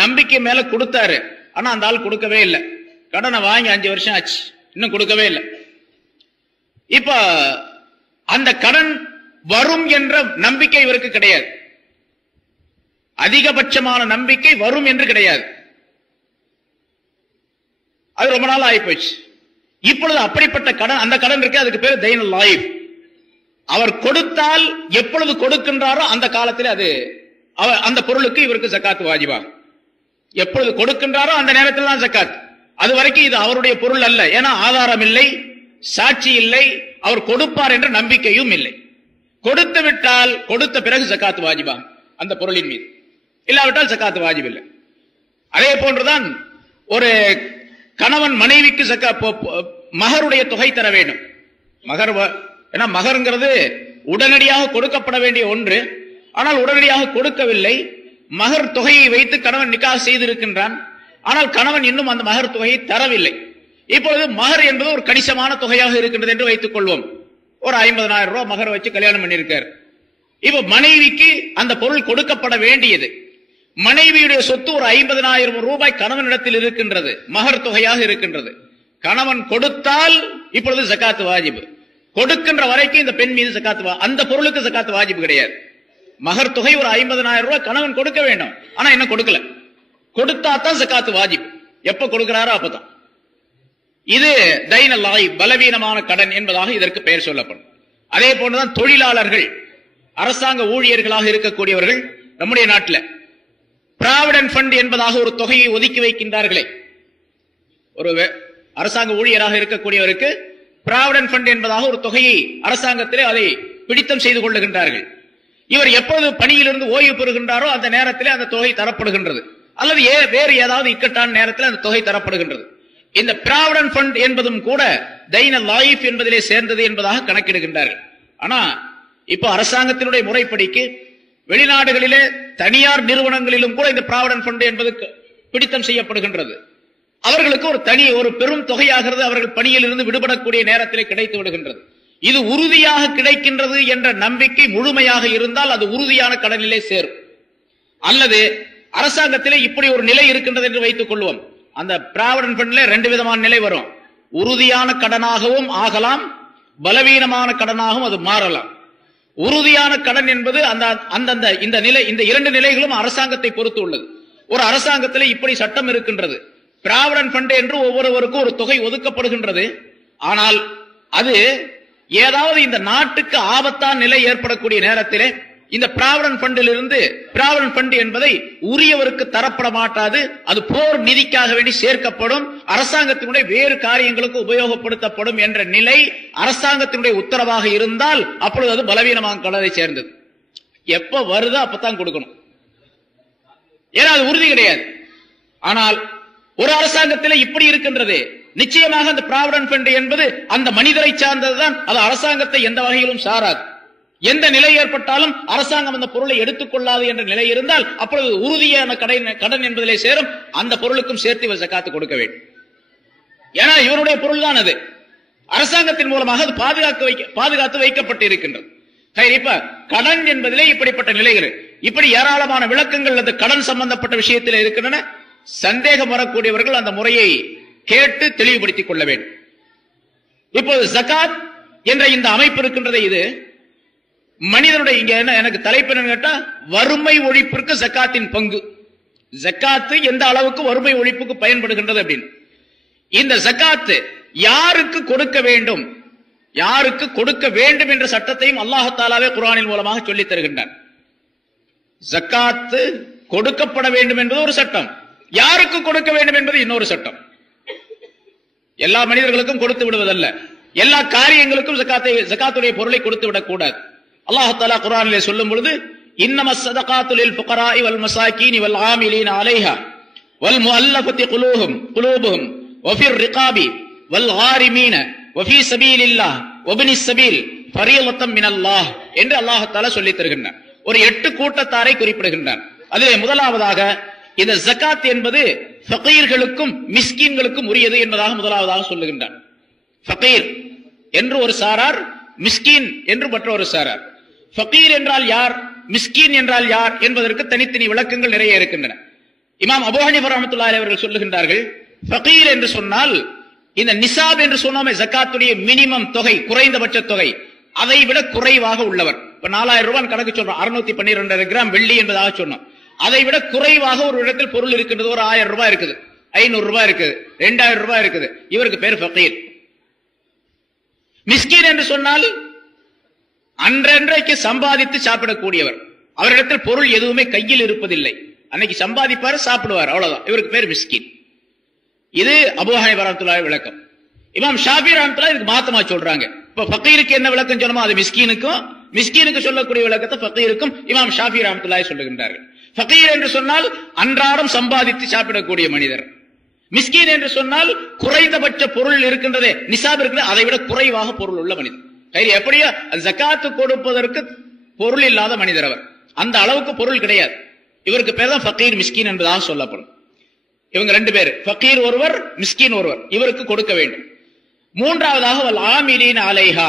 நம்பிக்கை மேல கொடுத்தாரு, ஆனா அந்த ஆள் கொடுக்கவே இல்லை. கடனை வாங்கி 5 வருஷம் ஆச்சு, இன்னும் கொடுக்கவே இல்லை. இப்ப அந்த கடன் வரும் என்ற நம்பிக்கை இவருக்கு கிடையாது, அதிகபட்சமான நம்பிக்கை வரும் என்று கிடையாது. அது ரொம்ப நாள் ஆயிப்போச்சு. இப்பொழுது அப்படிப்பட்ட கடன், அந்த கடன் இருக்கு, அதுக்கு பேர் தைன லாயிஃப். அவர் கொடுத்தால் எப்பொழுது கொடுக்கின்றாரோ அந்த காலத்தில் அது அந்த பொருளுக்கு இவருக்கு ஜகாத்து வாஜிபாகும். எப்பொழுது கொடுக்கின்றாரோ அந்த நேரத்தில் தான் ஜகாத். அது வரைக்கும் இது அவருடைய பொருள் அல்ல, ஏன்னா ஆதாரம் இல்லை, சாட்சி இல்லை, அவர் கொடுப்பார் என்ற நம்பிக்கையும் இல்லை. கொடுத்து விட்டால் கொடுத்த பிறகு ஜகாத்து வாஜிபாகும் அந்த பொருளின் மீது, இல்லாவிட்டால் ஜகாத்து வாஜிப் இல்லை. அதே போன்றுதான் ஒரு கணவன் மனைவிக்கு மகருடைய தொகை தர வேண்டும். மகர், ஏன்னா மகருங்கிறது உடனடியாக கொடுக்கப்பட வேண்டிய ஒன்று, ஆனால் உடனடியாக கொடுக்கவில்லை. மகர் தொகையை வைத்து கணவன் நிக்காஹ் செய்திருக்கின்றான், ஆனால் கணவன் இன்னும் அந்த மகர் தொகையை தரவில்லை. இப்பொழுது மகர் என்பது ஒரு கணிசமான தொகையாக இருக்கின்றது என்று வைத்துக் கொள்வோம். ஒரு 50,000 ரூபாய் மகர் வச்சு கல்யாணம் பண்ணியிருக்கார். இப்ப மனைவிக்கு அந்த பொருள் கொடுக்கப்பட வேண்டியது. மனைவியுடைய சொத்து ஒரு 50,000 ரூபாய் கணவனிடத்தில் இருக்கின்றது, மகர் தொகையாக இருக்கின்றது. கணவன் கொடுத்தால் இப்பொழுது ஜகாத்து வாஜிப். கொடுக்கின்ற வரைக்கும் இந்த பெண் மீது ஜகாத்து, அந்த பொருளுக்கு ஜகாத்து வாஜிப் கிடையாது. மகர் தொகை ஒரு 50,000 ரூபாய் கணவன் கொடுக்க வேண்டும், ஆனா என்ன கொடுக்கல. கொடுத்தா தான் ஜகாத்து வாஜிப், எப்ப கொடுக்கிறாரோ அப்பதான். இது தைன லாயிஃப், பலவீனமான கடன் என்பதாக இதற்கு பெயர் சொல்லப்படும். அதே போன்றுதான் தொழிலாளர்கள், அரசாங்க ஊழியர்களாக இருக்கக்கூடியவர்கள் நம்முடைய நாட்டில் பிராவிடன்ட் ஃபண்ட் என்பதாக ஒரு தொகையை ஒதுக்கி வைக்கின்றார்களே. ஒரு அரசாங்க ஊழியராக இருக்கக்கூடியவருக்கு பிராவிடன்ட் ஃபண்ட் என்பதாக ஒரு தொகையை அரசாங்கத்திலே அதை பிடித்தம் செய்து கொள்ளுகின்றார்கள். இவர் எப்பொழுது பணியிலிருந்து ஓய்வு பெறுகின்றாரோ அந்த நேரத்திலே அந்த தொகை தரப்படுகின்றது, அல்லது வேறு ஏதாவது இக்கட்டான நேரத்தில் அந்த தொகை தரப்படுகின்றது. இந்த பிராவிடன்ட் ஃபண்ட் என்பதும் கூட தைன லாயிஃப் என்பதிலே சேர்ந்தது என்பதாக கணக்கிடுகின்றார்கள். ஆனா இப்ப அரசாங்கத்தினுடைய முறைப்படிக்கு வெளிநாடுகளிலே தனியார் நிறுவனங்களிலும் கூட இந்த பிராவிடன்ட் ஃபண்ட் என்பது பிடித்தம் செய்யப்படுகின்றது. அவர்களுக்கு ஒரு பெரும் தொகையாகிறது, அவர்கள் பணியில் இருந்து விடுபடக்கூடிய நேரத்திலே கிடைத்து விடுகின்றது. இது உறுதியாக கிடைக்கின்றது என்ற நம்பிக்கை முழுமையாக இருந்தால் அது உறுதியான கடனிலே சேரும். அல்லது அரசாங்கத்திலே இப்படி ஒரு நிலை இருக்கின்றது என்று வைத்துக் கொள்வோம், அந்த பிராவிடன்ட் ஃபண்ட்ல 2 விதமான நிலை வரும். உறுதியான கடனாகவும் ஆகலாம், பலவீனமான கடனாகவும் அது மாறலாம். உறுதியான கடன் என்பது அந்தந்த இந்த இரண்டு நிலைகளும் அரசாங்கத்தை பொறுத்து உள்ளது. ஒரு அரசாங்கத்தில் இப்படி சட்டம் இருக்கின்றது, பிராவிடன்ட் ஃபண்ட் என்று ஒவ்வொருவருக்கும் ஒரு தொகை ஒதுக்கப்படுகின்றது. ஆனால் அது ஏதாவது இந்த நாட்டுக்கு ஆபத்தான நிலை ஏற்படக்கூடிய நேரத்திலே இந்த பிராவிடன்ட் ஃபண்டில் இருந்து பிராவிடன்ட் ஃபண்ட் என்பதை உரியவருக்கு தரப்பட மாட்டாது. அது போர் நிதிக்காக வேண்டி சேர்க்கப்படும், அரசாங்கத்தினுடைய வேறு காரியங்களுக்கு உபயோகப்படுத்தப்படும் என்ற நிலை அரசாங்கத்தினுடைய உத்தரவாக இருந்தால் அப்பொழுது அது பலவீனமான கடனை சேர்ந்தது. எப்ப வருதோ அப்பதான் கொடுக்கணும், ஏன்னா அது உறுதி கிடையாது. ஆனால் ஒரு அரசாங்கத்தில் இப்படி இருக்கின்றது, நிச்சயமாக அந்த பிராவிடன்ட் ஃபண்ட் என்பது அந்த மனிதரை சார்ந்ததுதான், அது அரசாங்கத்தை எந்த வகையிலும் சாராது. எந்த நிலை ஏற்பட்டாலும் அரசாங்கம் அந்த பொருளை எடுத்துக்கொள்ளாது என்ற நிலை இருந்தால் அப்பொழுது உறுதியான கடன் என்பதிலே சேரும். அந்த பொருளுக்கும் சேர்த்து இவர் ஜகாத்து கொடுக்க வேண்டும். ஏன்னா இவருடைய பொருள் தான் அது, அரசாங்கத்தின் மூலமாக அது பாதுகாத்து வைக்கப்பட்டு இருக்கின்றது. இப்ப கடன் என்பதிலே இப்படிப்பட்ட நிலைகள், இப்படி ஏராளமான விளக்கங்கள் அந்த கடன் சம்பந்தப்பட்ட விஷயத்தில் இருக்கின்றன. சந்தேகம் வரக்கூடியவர்கள் அந்த முறையை கேட்டு தெளிவுபடுத்திக் கொள்ள வேண்டும். இப்போது ஜகாத் என்ற இந்த அமைப்பு இருக்கின்றது, இது மனிதனுடைய இங்க என்ன எனக்கு தலைப்பு என்னன்னு கேட்டா, வறுமை ஒழிப்பிற்கு ஜகாத்தின் பங்கு. ஜகாத்து எந்த அளவுக்கு வறுமை ஒழிப்புக்கு பயன்படுகின்றது அப்படின்னு. இந்த ஜகாத்து யாருக்கு கொடுக்க வேண்டும், யாருக்கு கொடுக்க வேண்டும் என்ற சட்டத்தையும் அல்லாஹ் தஆலாவே குர்ஆனின் மூலமாக சொல்லித் தருகின்றார். ஜகாத்து கொடுக்கப்பட வேண்டும் என்பது ஒரு சட்டம், யாருக்கு கொடுக்க வேண்டும் என்பது இன்னொரு சட்டம். எல்லா மனிதர்களுக்கும் கொடுத்து விடுவதல்ல, எல்லா காரியங்களுக்கும் ஜகாத்துடைய பொருளை கொடுத்து விடக்கூடாது. அல்லாஹ் தஆலா குர்ஆனிலே சொல்லும் பொழுது, இன்னமஸ் ஸதகாத்து லில் ஃபுகராஇ வல் மசாகீனி வல் ஆமிலீன அலைஹா வல் முஅல்லஃபதி குலூபுஹும் வஃபிர் ரிகாபி வல் காரிமீன வஃபீ ஸபீலில்லாஹ் வப்னிஸ் ஸபீல் ஃபரீலத்தம் மினல்லாஹ் என்று அல்லாஹ் தஆலா சொல்லித் தருகின்றார். ஒரு 8 கூட்டத்தாரை குறிப்பிடுகின்றார். அதிலே முதலாவதாக இந்த ஜகாத் என்பது ஃபகீர்களுக்கும் மிஸ்கீன்களுக்கும் உரியது என்பதாக முதலாவதாக சொல்லுகின்றார். ஃபகீர் என்று ஒரு சாரார், மிஸ்கீன் என்று மற்றொரு சாரார். ஃபகீர் என்றால் யார், மிஸ்கீன் என்றால் யார் என்பதற்கு தனித்தனி விளக்கங்கள் நிறைய இருக்கின்றன. இமாம் அபூ ஹனீஃபா ரஹ்மத்துல்லாஹி அலைஹி அவர்கள் சொல்லுகின்றார்கள், ஃபகீர் என்று சொன்னால் இந்த நிசாப் என்று சொன்னோமே ஜகாத்துடைய மினிமம் தொகை, குறைந்தபட்ச தொகை, அதை விட குறைவாக உள்ளவர். இப்ப 4000 ரூபாய் கணக்கு சொல்றோம், 612 கிராம் வெள்ளி என்பதாக சொன்னோம். அதை விட குறைவாக ஒரு இடத்தில் பொருள் இருக்கின்றது, ஒரு 1000 ரூபாய் இருக்குது, 500 ரூபாய் இருக்குது, 2000 ரூபாய் இருக்குது, இவருக்கு பேர் ஃபகீர். மிஸ்கீன் என்று சொன்னால் அன்றன்றைக்கு சம்பாதித்து சாப்பிடக்கூடியவர், அவரிடத்தில் பொருள் எதுவுமே கையில் இருப்பதில்லை, அன்னைக்கு சம்பாதிப்பாரு சாப்பிடுவார், அவ்வளவுதான், இவருக்கு பேர் மிஸ்கீன். இது அபூ ஹனீஃபா ரஹ்மத்துல்லாஹி விளக்கம். இமாம் ஷாஃபி ரஹ்மத்துல்லாஹி இதுக்கு மாத்தமா சொல்றாங்க. இப்ப ஃபகீருக்கு என்ன விளக்கம் சொன்னோமோ அது மிஸ்கீனுக்கும், மிஸ்கீனுக்கு சொல்லக்கூடிய விளக்கத்தை ஃபகீருக்கும் இமாம் ஷாஃபி ரஹ்மத்துல்லாஹி சொல்லுகின்றார்கள். ஃபகீர் என்று சொன்னால் அன்றாடம் சம்பாதித்து சாப்பிடக்கூடிய மனிதர். மிஸ்கீன் என்று சொன்னால் குறைந்தபட்ச பொருள் இருக்கின்றதே, நிசாப் இருக்கிறது, அதை விட குறைவாக பொருள் உள்ள மனிதர். எப்படியோ ஜகாத்து கொடுப்பதற்கு பொருள் இல்லாத மனிதர் அவர், அந்த அளவுக்கு பொருள் கிடையாது. இவருக்கு பேர் தான் ஃபகீர் மிஸ்கீன் என்பதாக சொல்லப்படும். இவங்க 2 பேர், ஃபகீர் ஒருவர், மிஸ்கீன் ஒருவர், இவருக்கு கொடுக்க வேண்டும். மூன்றாவதாக வல் ஆமிலீன அலைஹா,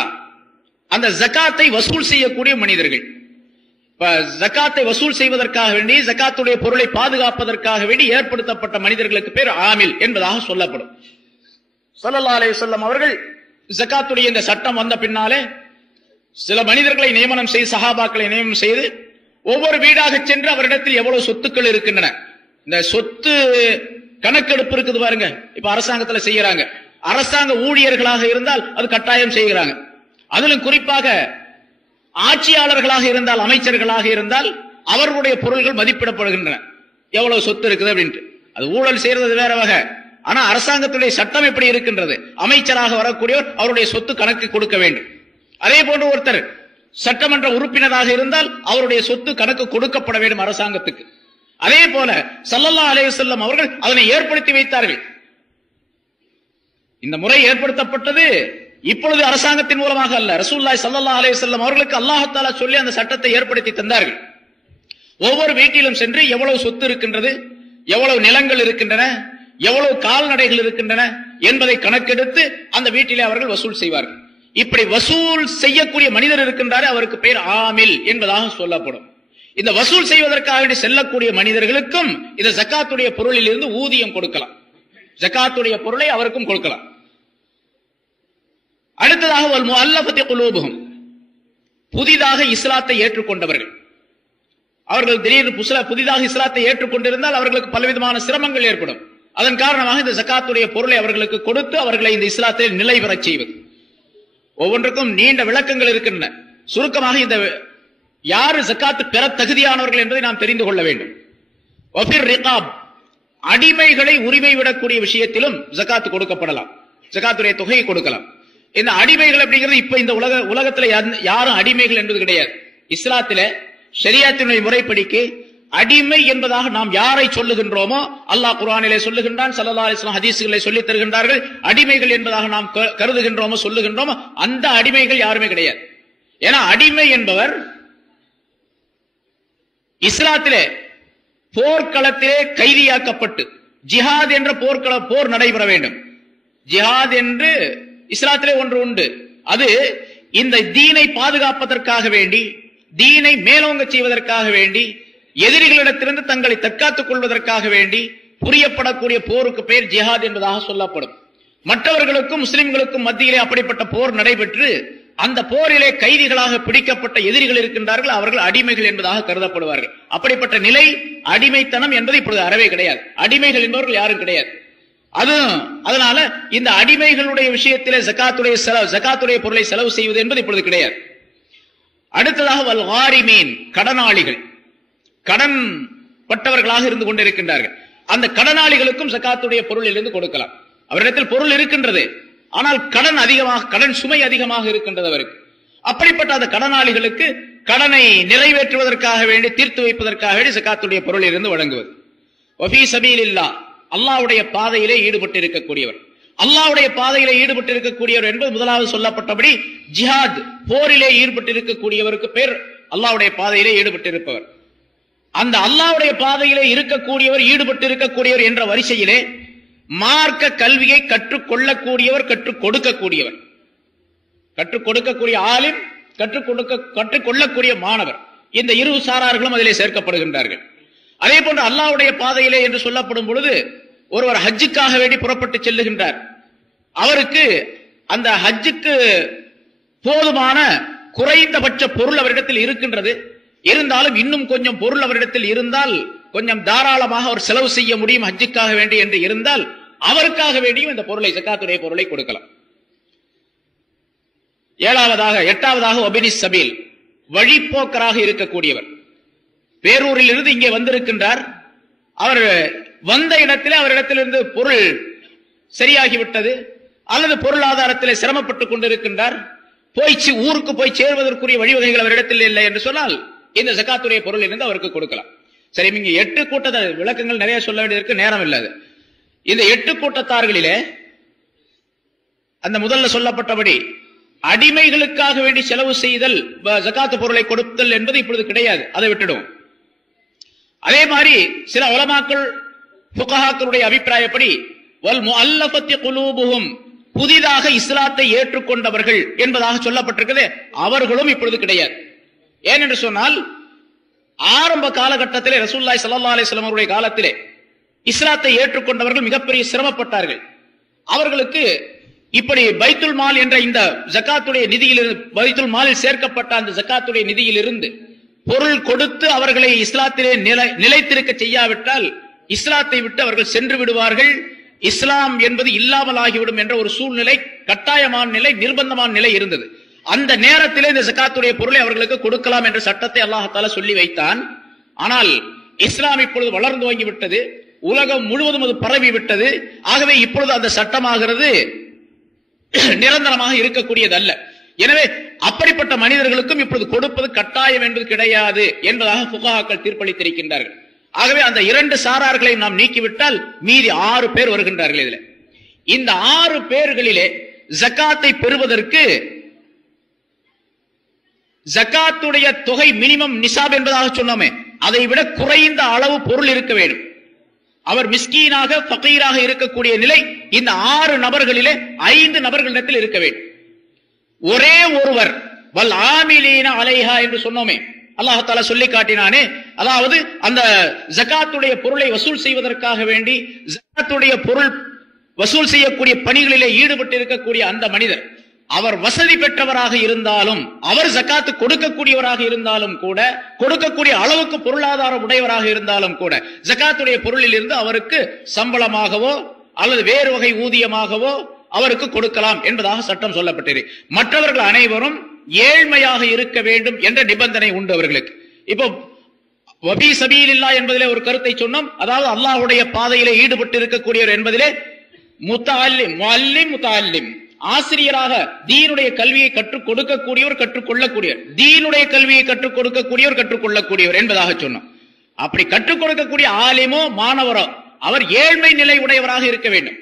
அந்த ஜகாத்தை வசூல் செய்யக்கூடிய மனிதர்கள். ஜகாத்தை வசூல் செய்வதற்காக வேண்டி, ஜகாத்துடைய பொருளை பாதுகாப்பதற்காக வேண்டி ஏற்படுத்தப்பட்ட மனிதர்களுக்கு பேர் ஆமில் என்பதாக சொல்லப்படும். ஸல்லல்லாஹு அலைஹி வஸல்லம் அவர்கள் ஜகாத்துடைய இந்த சட்டம் வந்த பின்னாலே சில மனிதர்களை நியமனம் செய்து, சஹாபாக்களை நியமனம் செய்து, ஒவ்வொரு வீடாக சென்று அவரிடத்தில் எவ்வளவு சொத்துக்கள் இருக்கின்றன, இந்த சொத்து கணக்கெடுப்பு இருக்குது பாருங்க, இப்ப அரசாங்கத்துல செய்யறாங்க. அரசாங்க ஊழியர்களாக இருந்தால் அது கட்டாயம் செய்கிறாங்க. அதிலும் குறிப்பாக ஆட்சியாளர்களாக இருந்தால், அமைச்சர்களாக இருந்தால் அவர்களுடைய பொருள்கள் மதிப்பிடப்படுகின்றன, எவ்வளவு சொத்து இருக்குது அப்படின்ட்டு. அது ஊழல் செய்யறது வேற வகை. ஆனா அரசாங்கத்துடைய சட்டம் எப்படி இருக்கின்றது, அமைச்சராக வரக்கூடியவர் அவருடைய சொத்து கணக்கு கொடுக்க வேண்டும். அதே போன்று ஒருத்தர் சட்டமன்ற உறுப்பினராக இருந்தால் அவருடைய சொத்து கணக்கு கொடுக்கப்பட வேண்டும் அரசாங்கத்துக்கு. அதே போல ஸல்லல்லாஹு அலைஹி வஸல்லம் அவர்கள் அதனை ஏற்படுத்தி வைத்தார்கள். இந்த முறை ஏற்படுத்தப்பட்டது இப்பொழுது அரசாங்கத்தின் மூலமாக அல்ல, ரசூலுல்லாஹி ஸல்லல்லாஹு அலைஹி வஸல்லம் அவர்களுக்கு அல்லாஹ் தஆலா சொல்லி அந்த சட்டத்தை ஏற்படுத்தி தந்தார்கள். ஒவ்வொரு வீட்டிலும் சென்று எவ்வளவு சொத்து இருக்கின்றது, எவ்வளவு நிலங்கள் இருக்கின்றன, எவ்வளவு கால்நடைகள் இருக்கின்றன என்பதை கணக்கெடுத்து அந்த வீட்டிலே அவர்கள் வசூல் செய்வார்கள். இப்படி வசூல் செய்யக்கூடிய மனிதர் இருக்கின்றாரே அவருக்கு பெயர் ஆமில் என்பதாக சொல்லப்படும். இந்த வசூல் செய்வதற்காக செல்லக்கூடிய மனிதர்களுக்கும் இந்த ஜகாத்துடைய பொருளில் இருந்து ஊதியம் கொடுக்கலாம், ஜகாத்துடைய பொருளை அவருக்கும் கொடுக்கலாம். அடுத்ததாக வல் முஅல்லஃபதி குலூபுஹும், புதிதாக இஸ்லாத்தை ஏற்றுக்கொண்டவர்கள். அவர்கள் திடீர்னு புதிதாக இஸ்லாத்தை ஏற்றுக்கொண்டிருந்தால் அவர்களுக்கு பலவிதமான சிரமங்கள் ஏற்படும். அதன் காரணமாக இந்த ஜகாத்துடைய பொருளை அவர்களுக்கு கொடுத்து அவர்களை இந்த இஸ்லாத்தில் நிலை பெறச் செய்வது. ஒவ்வொன்றுக்கும் நீண்ட விளக்கங்கள் இருக்கின்றன. சுருக்கமாக இந்த யாரு ஜகாத்து பெற தகுதியானவர்கள் என்பதை நாம் தெரிந்து கொள்ள வேண்டும். அடிமைகளை உரிமை விடக்கூடிய விஷயத்திலும் ஜகாத்து கொடுக்கப்படலாம், ஜகாத்துடைய தொகையை கொடுக்கலாம். இந்த அடிமைகள் அப்படிங்கிறது இப்ப இந்த உலகத்துல யாரும் அடிமைகள் என்பது கிடையாது. இஸ்லாத்தில ஷரியத்தினுடைய முறைப்படிக்கு அடிமை என்பதாக நாம் யாரை சொல்லுகின்றோமோ, அல்லாஹ் குர்ஆனிலே சொல்லுகின்றான், ஸல்லல்லாஹு அலைஹி வஸல்லம் ஹதீஸ்களை சொல்லித் தருகின்றார்கள். அடிமைகள் என்பதாக நாம் கருதுகின்றோமோ சொல்லுகின்றோமோ அந்த அடிமைகள் யாருமே கிடையாது. ஏன்னா அடிமை என்பவர் இஸ்லாத்திலே போர்க்களத்திலே கைதியாக்கப்பட்டு ஜிஹாத் என்ற போர் நடைபெற வேண்டும். ஜிஹாத் என்று இஸ்லாத்திலே ஒன்று உண்டு. அது இந்த தீனை பாதுகாப்பதற்காக வேண்டி, தீனை மேலோங்க செய்வதற்காக வேண்டி, எதிரிகளிடத்திலிருந்து தங்களை தற்காத்துக் கொள்வதற்காக வேண்டி புரியப்படக்கூடிய போருக்கு பெயர் ஜிஹாத் என்பதாக சொல்லப்படும். மற்றவர்களுக்கும் முஸ்லிம்களுக்கும் மத்தியிலே அப்படிப்பட்ட போர் நடைபெற்று அந்த போரிலே கைதிகளாக பிடிக்கப்பட்ட எதிரிகள் இருக்கின்றார்கள், அவர்கள் அடிமைகள் என்பதாக கருதப்படுவார்கள். அப்படிப்பட்ட நிலை, அடிமைத்தனம் என்பது இப்பொழுது அறவே கிடையாது. அடிமைகள் என்பவர்கள் யாரும் கிடையாது. அதனால இந்த அடிமைகளுடைய விஷயத்திலே ஜகாத்துடைய பொருளை செலவு செய்வது என்பது இப்பொழுது கிடையாது. அடுத்ததாக வல் காரிமீன், கடனாளிகள், கடன் பட்டவர்களாக இருந்து கொண்டிருக்கின்றார்கள். அந்த கடனாளிகளுக்கும் ஜகாத்துடைய பொருளிலிருந்து கொடுக்கலாம். அவரிடத்தில் பொருள் இருக்கின்றது, ஆனால் கடன் சுமை அதிகமாக இருக்கின்றது அவருக்கு. அப்படிப்பட்ட அந்த கடனாளிகளுக்கு கடனை நிறைவேற்றுவதற்காக வேண்டி, தீர்த்து வைப்பதற்காக வேண்டி ஜகாத்துடைய பொருளில் இருந்து வழங்குவது. வஃபீ சபீலில்லாஹ், அல்லாஹ்வுடைய பாதையிலே ஈடுபட்டு இருக்கக்கூடியவர். அல்லாஹ்வுடைய பாதையிலே ஈடுபட்டு இருக்கக்கூடியவர் என்பது முதலாவது சொல்லப்பட்டபடி ஜிஹாத், போரிலே ஈடுபட்டு இருக்கக்கூடியவருக்கு பேர் அல்லாஹ்வுடைய பாதையிலே ஈடுபட்டு இருப்பவர். அந்த அல்லாஹ்வுடைய பாதையிலே இருக்கக்கூடியவர், ஈடுபட்டு இருக்கக்கூடியவர் என்ற வரிசையிலே மார்க்க கல்வியை கற்றுக்கொள்ளக்கூடியவர், கற்றுக் கொடுக்கக்கூடியவர், கற்றுக் கொடுக்கக்கூடிய ஆலிம், கற்றுக் கொள்ளக்கூடிய மாணவர், இந்த இரு சாரார்களும் அதிலே சேர்க்கப்படுகின்றார்கள். அதே போன்று அல்லாஹ்வுடைய பாதையிலே என்று சொல்லப்படும் பொழுது ஒருவர் ஹஜ்ஜுக்காக வேண்டி புறப்பட்டு செல்லுகின்றார். அவருக்கு அந்த ஹஜ்ஜுக்கு போதுமான குறைந்தபட்ச பொருள் அவரிடத்தில் இருக்கின்றது. இருந்தாலும் இன்னும் கொஞ்சம் பொருள் அவரிடத்தில் இருந்தால் கொஞ்சம் தாராளமாக அவர் செலவு செய்ய முடியும் ஹஜ்ஜுக்காக வேண்டி என்று இருந்தால் அவருக்காக வேண்டியும் இந்த பொருளை, ஜகாத்துடைய பொருளை கொடுக்கலாம். எட்டாவதாக ஒபினி சபீல், வழிப்போக்கராக இருக்கக்கூடியவர். வேறூரில் இருந்து இங்கே வந்திருக்கின்றார். அவர் வந்த இடத்திலே அவரிடத்திலிருந்து பொருள் சரியாகிவிட்டது, அல்லது பொருளாதாரத்தில் சிரமப்பட்டுக் கொண்டிருக்கின்றார். ஊருக்கு போய் சேர்வதற்குரிய வழிவகைகள் அவரிடத்தில் இல்லை என்று சொன்னால் இந்த ஜகாத்துடைய பொருள் இருந்து அவருக்கு கொடுக்கலாம். சரி, இங்க 8 கூட்ட விளக்கங்கள் நிறைய சொல்ல வேண்டியதற்கு நேரம் இல்லாது. இந்த 8 கூட்டத்தார்களிலே அந்த முதல்ல சொல்லப்பட்டபடி அடிமைகளுக்காக வேண்டி செலவு செய்தல், ஜகாத்து பொருளை கொடுத்தல் என்பது இப்பொழுது கிடையாது, அதை விட்டுடும். அதே மாதிரி சில உலமாக்கள், ஃபுகஹாக்களுடைய அபிப்பிராயப்படி வல் முஅல்லஃபத்தி குலூபுஹும், புதிதாக இஸ்லாத்தை ஏற்றுக்கொண்டவர்கள் என்பதாக சொல்லப்பட்டிருக்கிறது, அவர்களும் இப்பொழுது கிடையாது. ஏனென்று சொன்னால் ஆரம்ப காலகட்டத்திலே ரசூலுல்லாஹி ஸல்லல்லாஹு அலைஹி வஸல்லம் அவருடைய காலத்திலே இஸ்லாத்தை ஏற்றுக்கொண்டவர்கள் மிகப்பெரிய சிரமப்பட்டார்கள். அவர்களுக்கு இப்படி பைத்துல் மால் என்ற இந்த ஜகாத்துடைய நிதியிலிருந்து, பைத்துல் மாலில் சேர்க்கப்பட்ட அந்த ஜகாத்துடைய நிதியிலிருந்து பொருள் கொடுத்து அவர்களை இஸ்லாத்திலே நிலைத்திருக்க செய்யாவிட்டால் இஸ்லாத்தை விட்டு அவர்கள் சென்று விடுவார்கள், இஸ்லாம் என்பது இல்லாமல் ஆகிவிடும் என்ற ஒரு சூழ்நிலை, கட்டாயமான நிலை, நிர்பந்தமான நிலை இருந்தது. அந்த நேரத்திலே இந்த ஜகாத்துடைய பொருளை அவர்களுக்கு கொடுக்கலாம் என்ற சட்டத்தை அல்லாஹ் தஆலா சொல்லி வைத்தான். ஆனால் இஸ்லாம் இப்பொழுது வளர்ந்து வாங்கிவிட்டது, உலகம் முழுவதும் அது பரவி விட்டது. ஆகவே இப்பொழுது அந்த சட்டமாகிறது நிரந்தரமாக இருக்கக்கூடியது அல்ல. எனவே அப்படிப்பட்ட மனிதர்களுக்கும் இப்பொழுது கொடுப்பது கட்டாயம் என்பது கிடையாது என்பதாக ஃபுகஹாக்கள் தீர்ப்பளித்திருக்கின்றார்கள். ஆகவே அந்த 2 சாரார்களையும் நாம் நீக்கிவிட்டால் மீதி 6 பேர் வருகின்றார்கள். இதில் இந்த 6 பேர்களிலே ஜகாத்தை பெறுவதற்கு ஜகாத்துடைய தொகை மினிமம் நிசாப் என்பதாக சொன்னோமே, அதை விட குறைந்த அளவு பொருள் இருக்க வேண்டும். அவர் மிஸ்கீனாக, ஃபகீராக இருக்கக்கூடிய நிலை இந்த 6 நபர்களிலே 5 நபர்களிடத்தில் இருக்க வேண்டும். ஒரே ஒருவர் வல் ஆமிலீன அலைஹா என்று சொன்னோமே, அல்லாஹ் தஆலா சொல்லி காட்டினானே, அதாவது அந்த ஜகாத்துடைய பொருளை வசூல் செய்வதற்காக வேண்டி ஜகாத்துடைய பொருள் வசூல் செய்யக்கூடிய பணிகளிலே ஈடுபட்டு இருக்கக்கூடிய அந்த மனிதர் அவர் வசதி பெற்றவராக இருந்தாலும், அவர் ஜக்காத்து கொடுக்கக்கூடியவராக இருந்தாலும் கூட, கொடுக்கக்கூடிய அளவுக்கு பொருளாதாரம் உடையவராக இருந்தாலும் கூட, ஜக்காத்துடைய பொருளில் இருந்து அவருக்கு சம்பளமாகவோ அல்லது வேறு வகை ஊதியமாகவோ அவருக்கு கொடுக்கலாம் என்பதாக சட்டம் சொல்லப்பட்டது. மற்றவர்கள் அனைவரும் ஏழ்மையாக இருக்க வேண்டும் என்ற நிபந்தனை உண்டு அவர்களுக்கு. இப்போ வபி சபீலில்லா என்பதிலே ஒரு கருத்தை சொன்னோம். அதாவது அல்லாஹ்வுடைய பாதையிலே ஈடுபட்டு இருக்கக்கூடியவர் என்பதிலே முத்தஅல்லிம், முஅல்லிம், முத்தஅல்லிம், ஆசிரியராக தீனுடைய கல்வியை கற்றுக் கொடுக்கக்கூடியவர், கற்றுக்கொள்ளக்கூடியவர், தீனுடைய கல்வியை கற்றுக் கொடுக்கக்கூடியவர், கற்றுக்கொள்ளக்கூடியவர் என்பதாக சொன்னோம். அப்படி கற்றுக் கொடுக்கக்கூடிய ஆலிமோ மாணவரோ அவர் ஏழ்மை நிலை உடையவராக இருக்க வேண்டும்.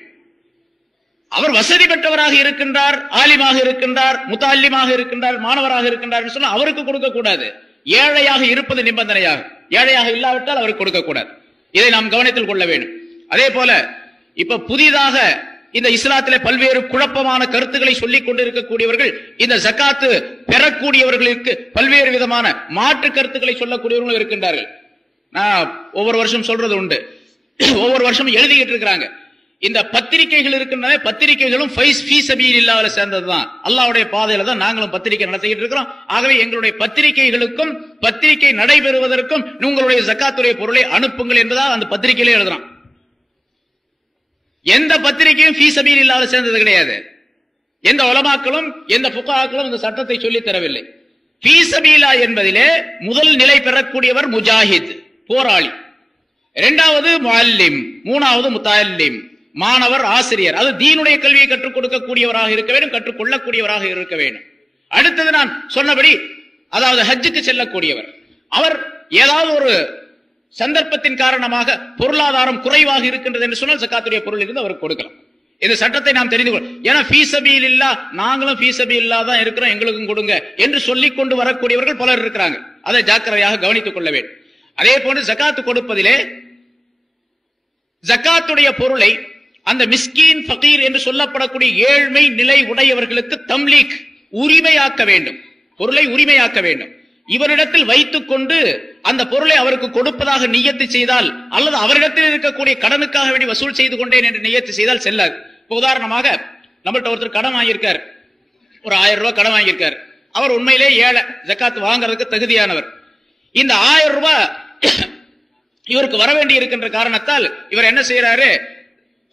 அவர் வசதி பெற்றவராக இருக்கின்றார், ஆலிமாக இருக்கின்றார், முத்தஅல்லிமாக இருக்கின்றார், மாணவராக இருக்கின்றார் சொன்னா அவருக்கு கொடுக்க கூடாது. ஏழையாக இருப்பது நிபந்தனையாக, ஏழையாக இல்லாவிட்டால் அவருக்கு கொடுக்க கூடாது. இதை நாம் கவனத்தில் கொள்ள வேண்டும். அதே போல இப்ப புதிதாக இந்த இஸ்லாத்திலே பல்வேறு குழப்பமான கருத்துக்களை சொல்லிக் கொண்டிருக்கக்கூடியவர்கள், இந்த ஜக்காத்து பெறக்கூடியவர்களுக்கு பல்வேறு விதமான மாற்று கருத்துக்களை சொல்லக்கூடியவர்களும் இருக்கின்றார்கள். நான் ஒவ்வொரு வருஷம் சொல்றது உண்டு, ஒவ்வொரு வருஷமும் எழுதிக்கிட்டு இருக்கிறாங்க. இந்த பத்திரிகைகள் இருக்கின்றன, பத்திரிகைகளும் ஃபீ சபீலில்லாஹ்ல சேர்ந்ததுதான், அல்லாஹ்வுடைய பாதையில தான் நாங்களும் பத்திரிகை நடத்திக்கிட்டு இருக்கிறோம். ஆகவே எங்களுடைய பத்திரிகைகளுக்கும் பத்திரிகை நடைபெறுவதற்கும் உங்களுடைய ஜக்காத்துடைய பொருளை அனுப்புங்கள் என்பதா அந்த பத்திரிகையிலே எழுதுறான். எந்த பத்திரிகையும் ஃபீ சபீலில்லாஹ்ல சேர்ந்தது கிடையாது. எந்த உலமாக்களும் எந்த ஃபுகாக்களும் இந்த சட்டத்தை சொல்லி தரவில்லை. ஃபீ சபீலில்லாஹ் என்பதிலே முதல் நிலை பெறக்கூடியவர் முஜாஹித், போராளி, இரண்டாவது முஅல்லிம், மூணாவது முத்தஅல்லிம், மாணவர், ஆசிரியர். அது தீனுடைய கல்வியை கற்றுக் கொடுக்கக்கூடியவராக இருக்க வேண்டும், கற்றுக்கொள்ளக்கூடியவராக இருக்க வேண்டும். அடுத்தது நான் சொன்னபடி, அதாவது ஹஜ்ஜுக்கு செல்லக்கூடியவர், அவர் ஏதாவது ஒரு சந்தர்ப்பத்தின் காரணமாக பொருளாதாரம் குறைவாக இருக்கின்றது என்று சொன்னால் ஜக்காத்துடைய பொருள் இருந்து அவருக்கு கொடுக்கலாம். இந்த சட்டத்தை நாம் தெரிந்து கொள்ள, ஏன்னா ஃபீ சபீலில்லாஹ், நாங்களும் ஃபீ சபீலில்லாஹ் தான் இருக்கிறோம், எங்களுக்கும் கொடுங்க என்று சொல்லிக் கொண்டு வரக்கூடியவர்கள் பலர் இருக்கிறாங்க. அதை ஜாக்கிரதையாக கவனித்துக் கொள்ள வேண்டும். அதே போன்று ஜக்காத்து கொடுப்பதிலே ஜக்காத்துடைய பொருளை அந்த மிஸ்கீன், ஃபகீர் என்று சொல்லப்படக்கூடிய ஏழ்மை நிலை உடையவர்களுக்கு தம்லீக், உரிமையாக்க வேண்டும், பொருளை உரிமையாக்க வேண்டும். இவரிடத்தில் வைத்துக் கொண்டு அந்த பொருளை அவருக்கு கொடுப்பதாக நியத்து செய்தால், அல்லது அவரிடத்தில் இருக்கக்கூடிய கடனுக்காக வேண்டி வசூல் செய்து கொண்டேன் என்று நியத்து செய்தால் செல்லாது. இப்போ உதாரணமாக நம்மள்ட்ட ஒருத்தர் கடன் வாங்கியிருக்கார், ஒரு 1000 ரூபாய் கடன் வாங்கியிருக்கார். அவர் உண்மையிலே ஏழை, ஜக்காத்து வாங்குறதுக்கு தகுதியானவர். இந்த 1000 ரூபாய் இவருக்கு வர வேண்டி இருக்கின்ற காரணத்தால் இவர் என்ன செய்யறாரு,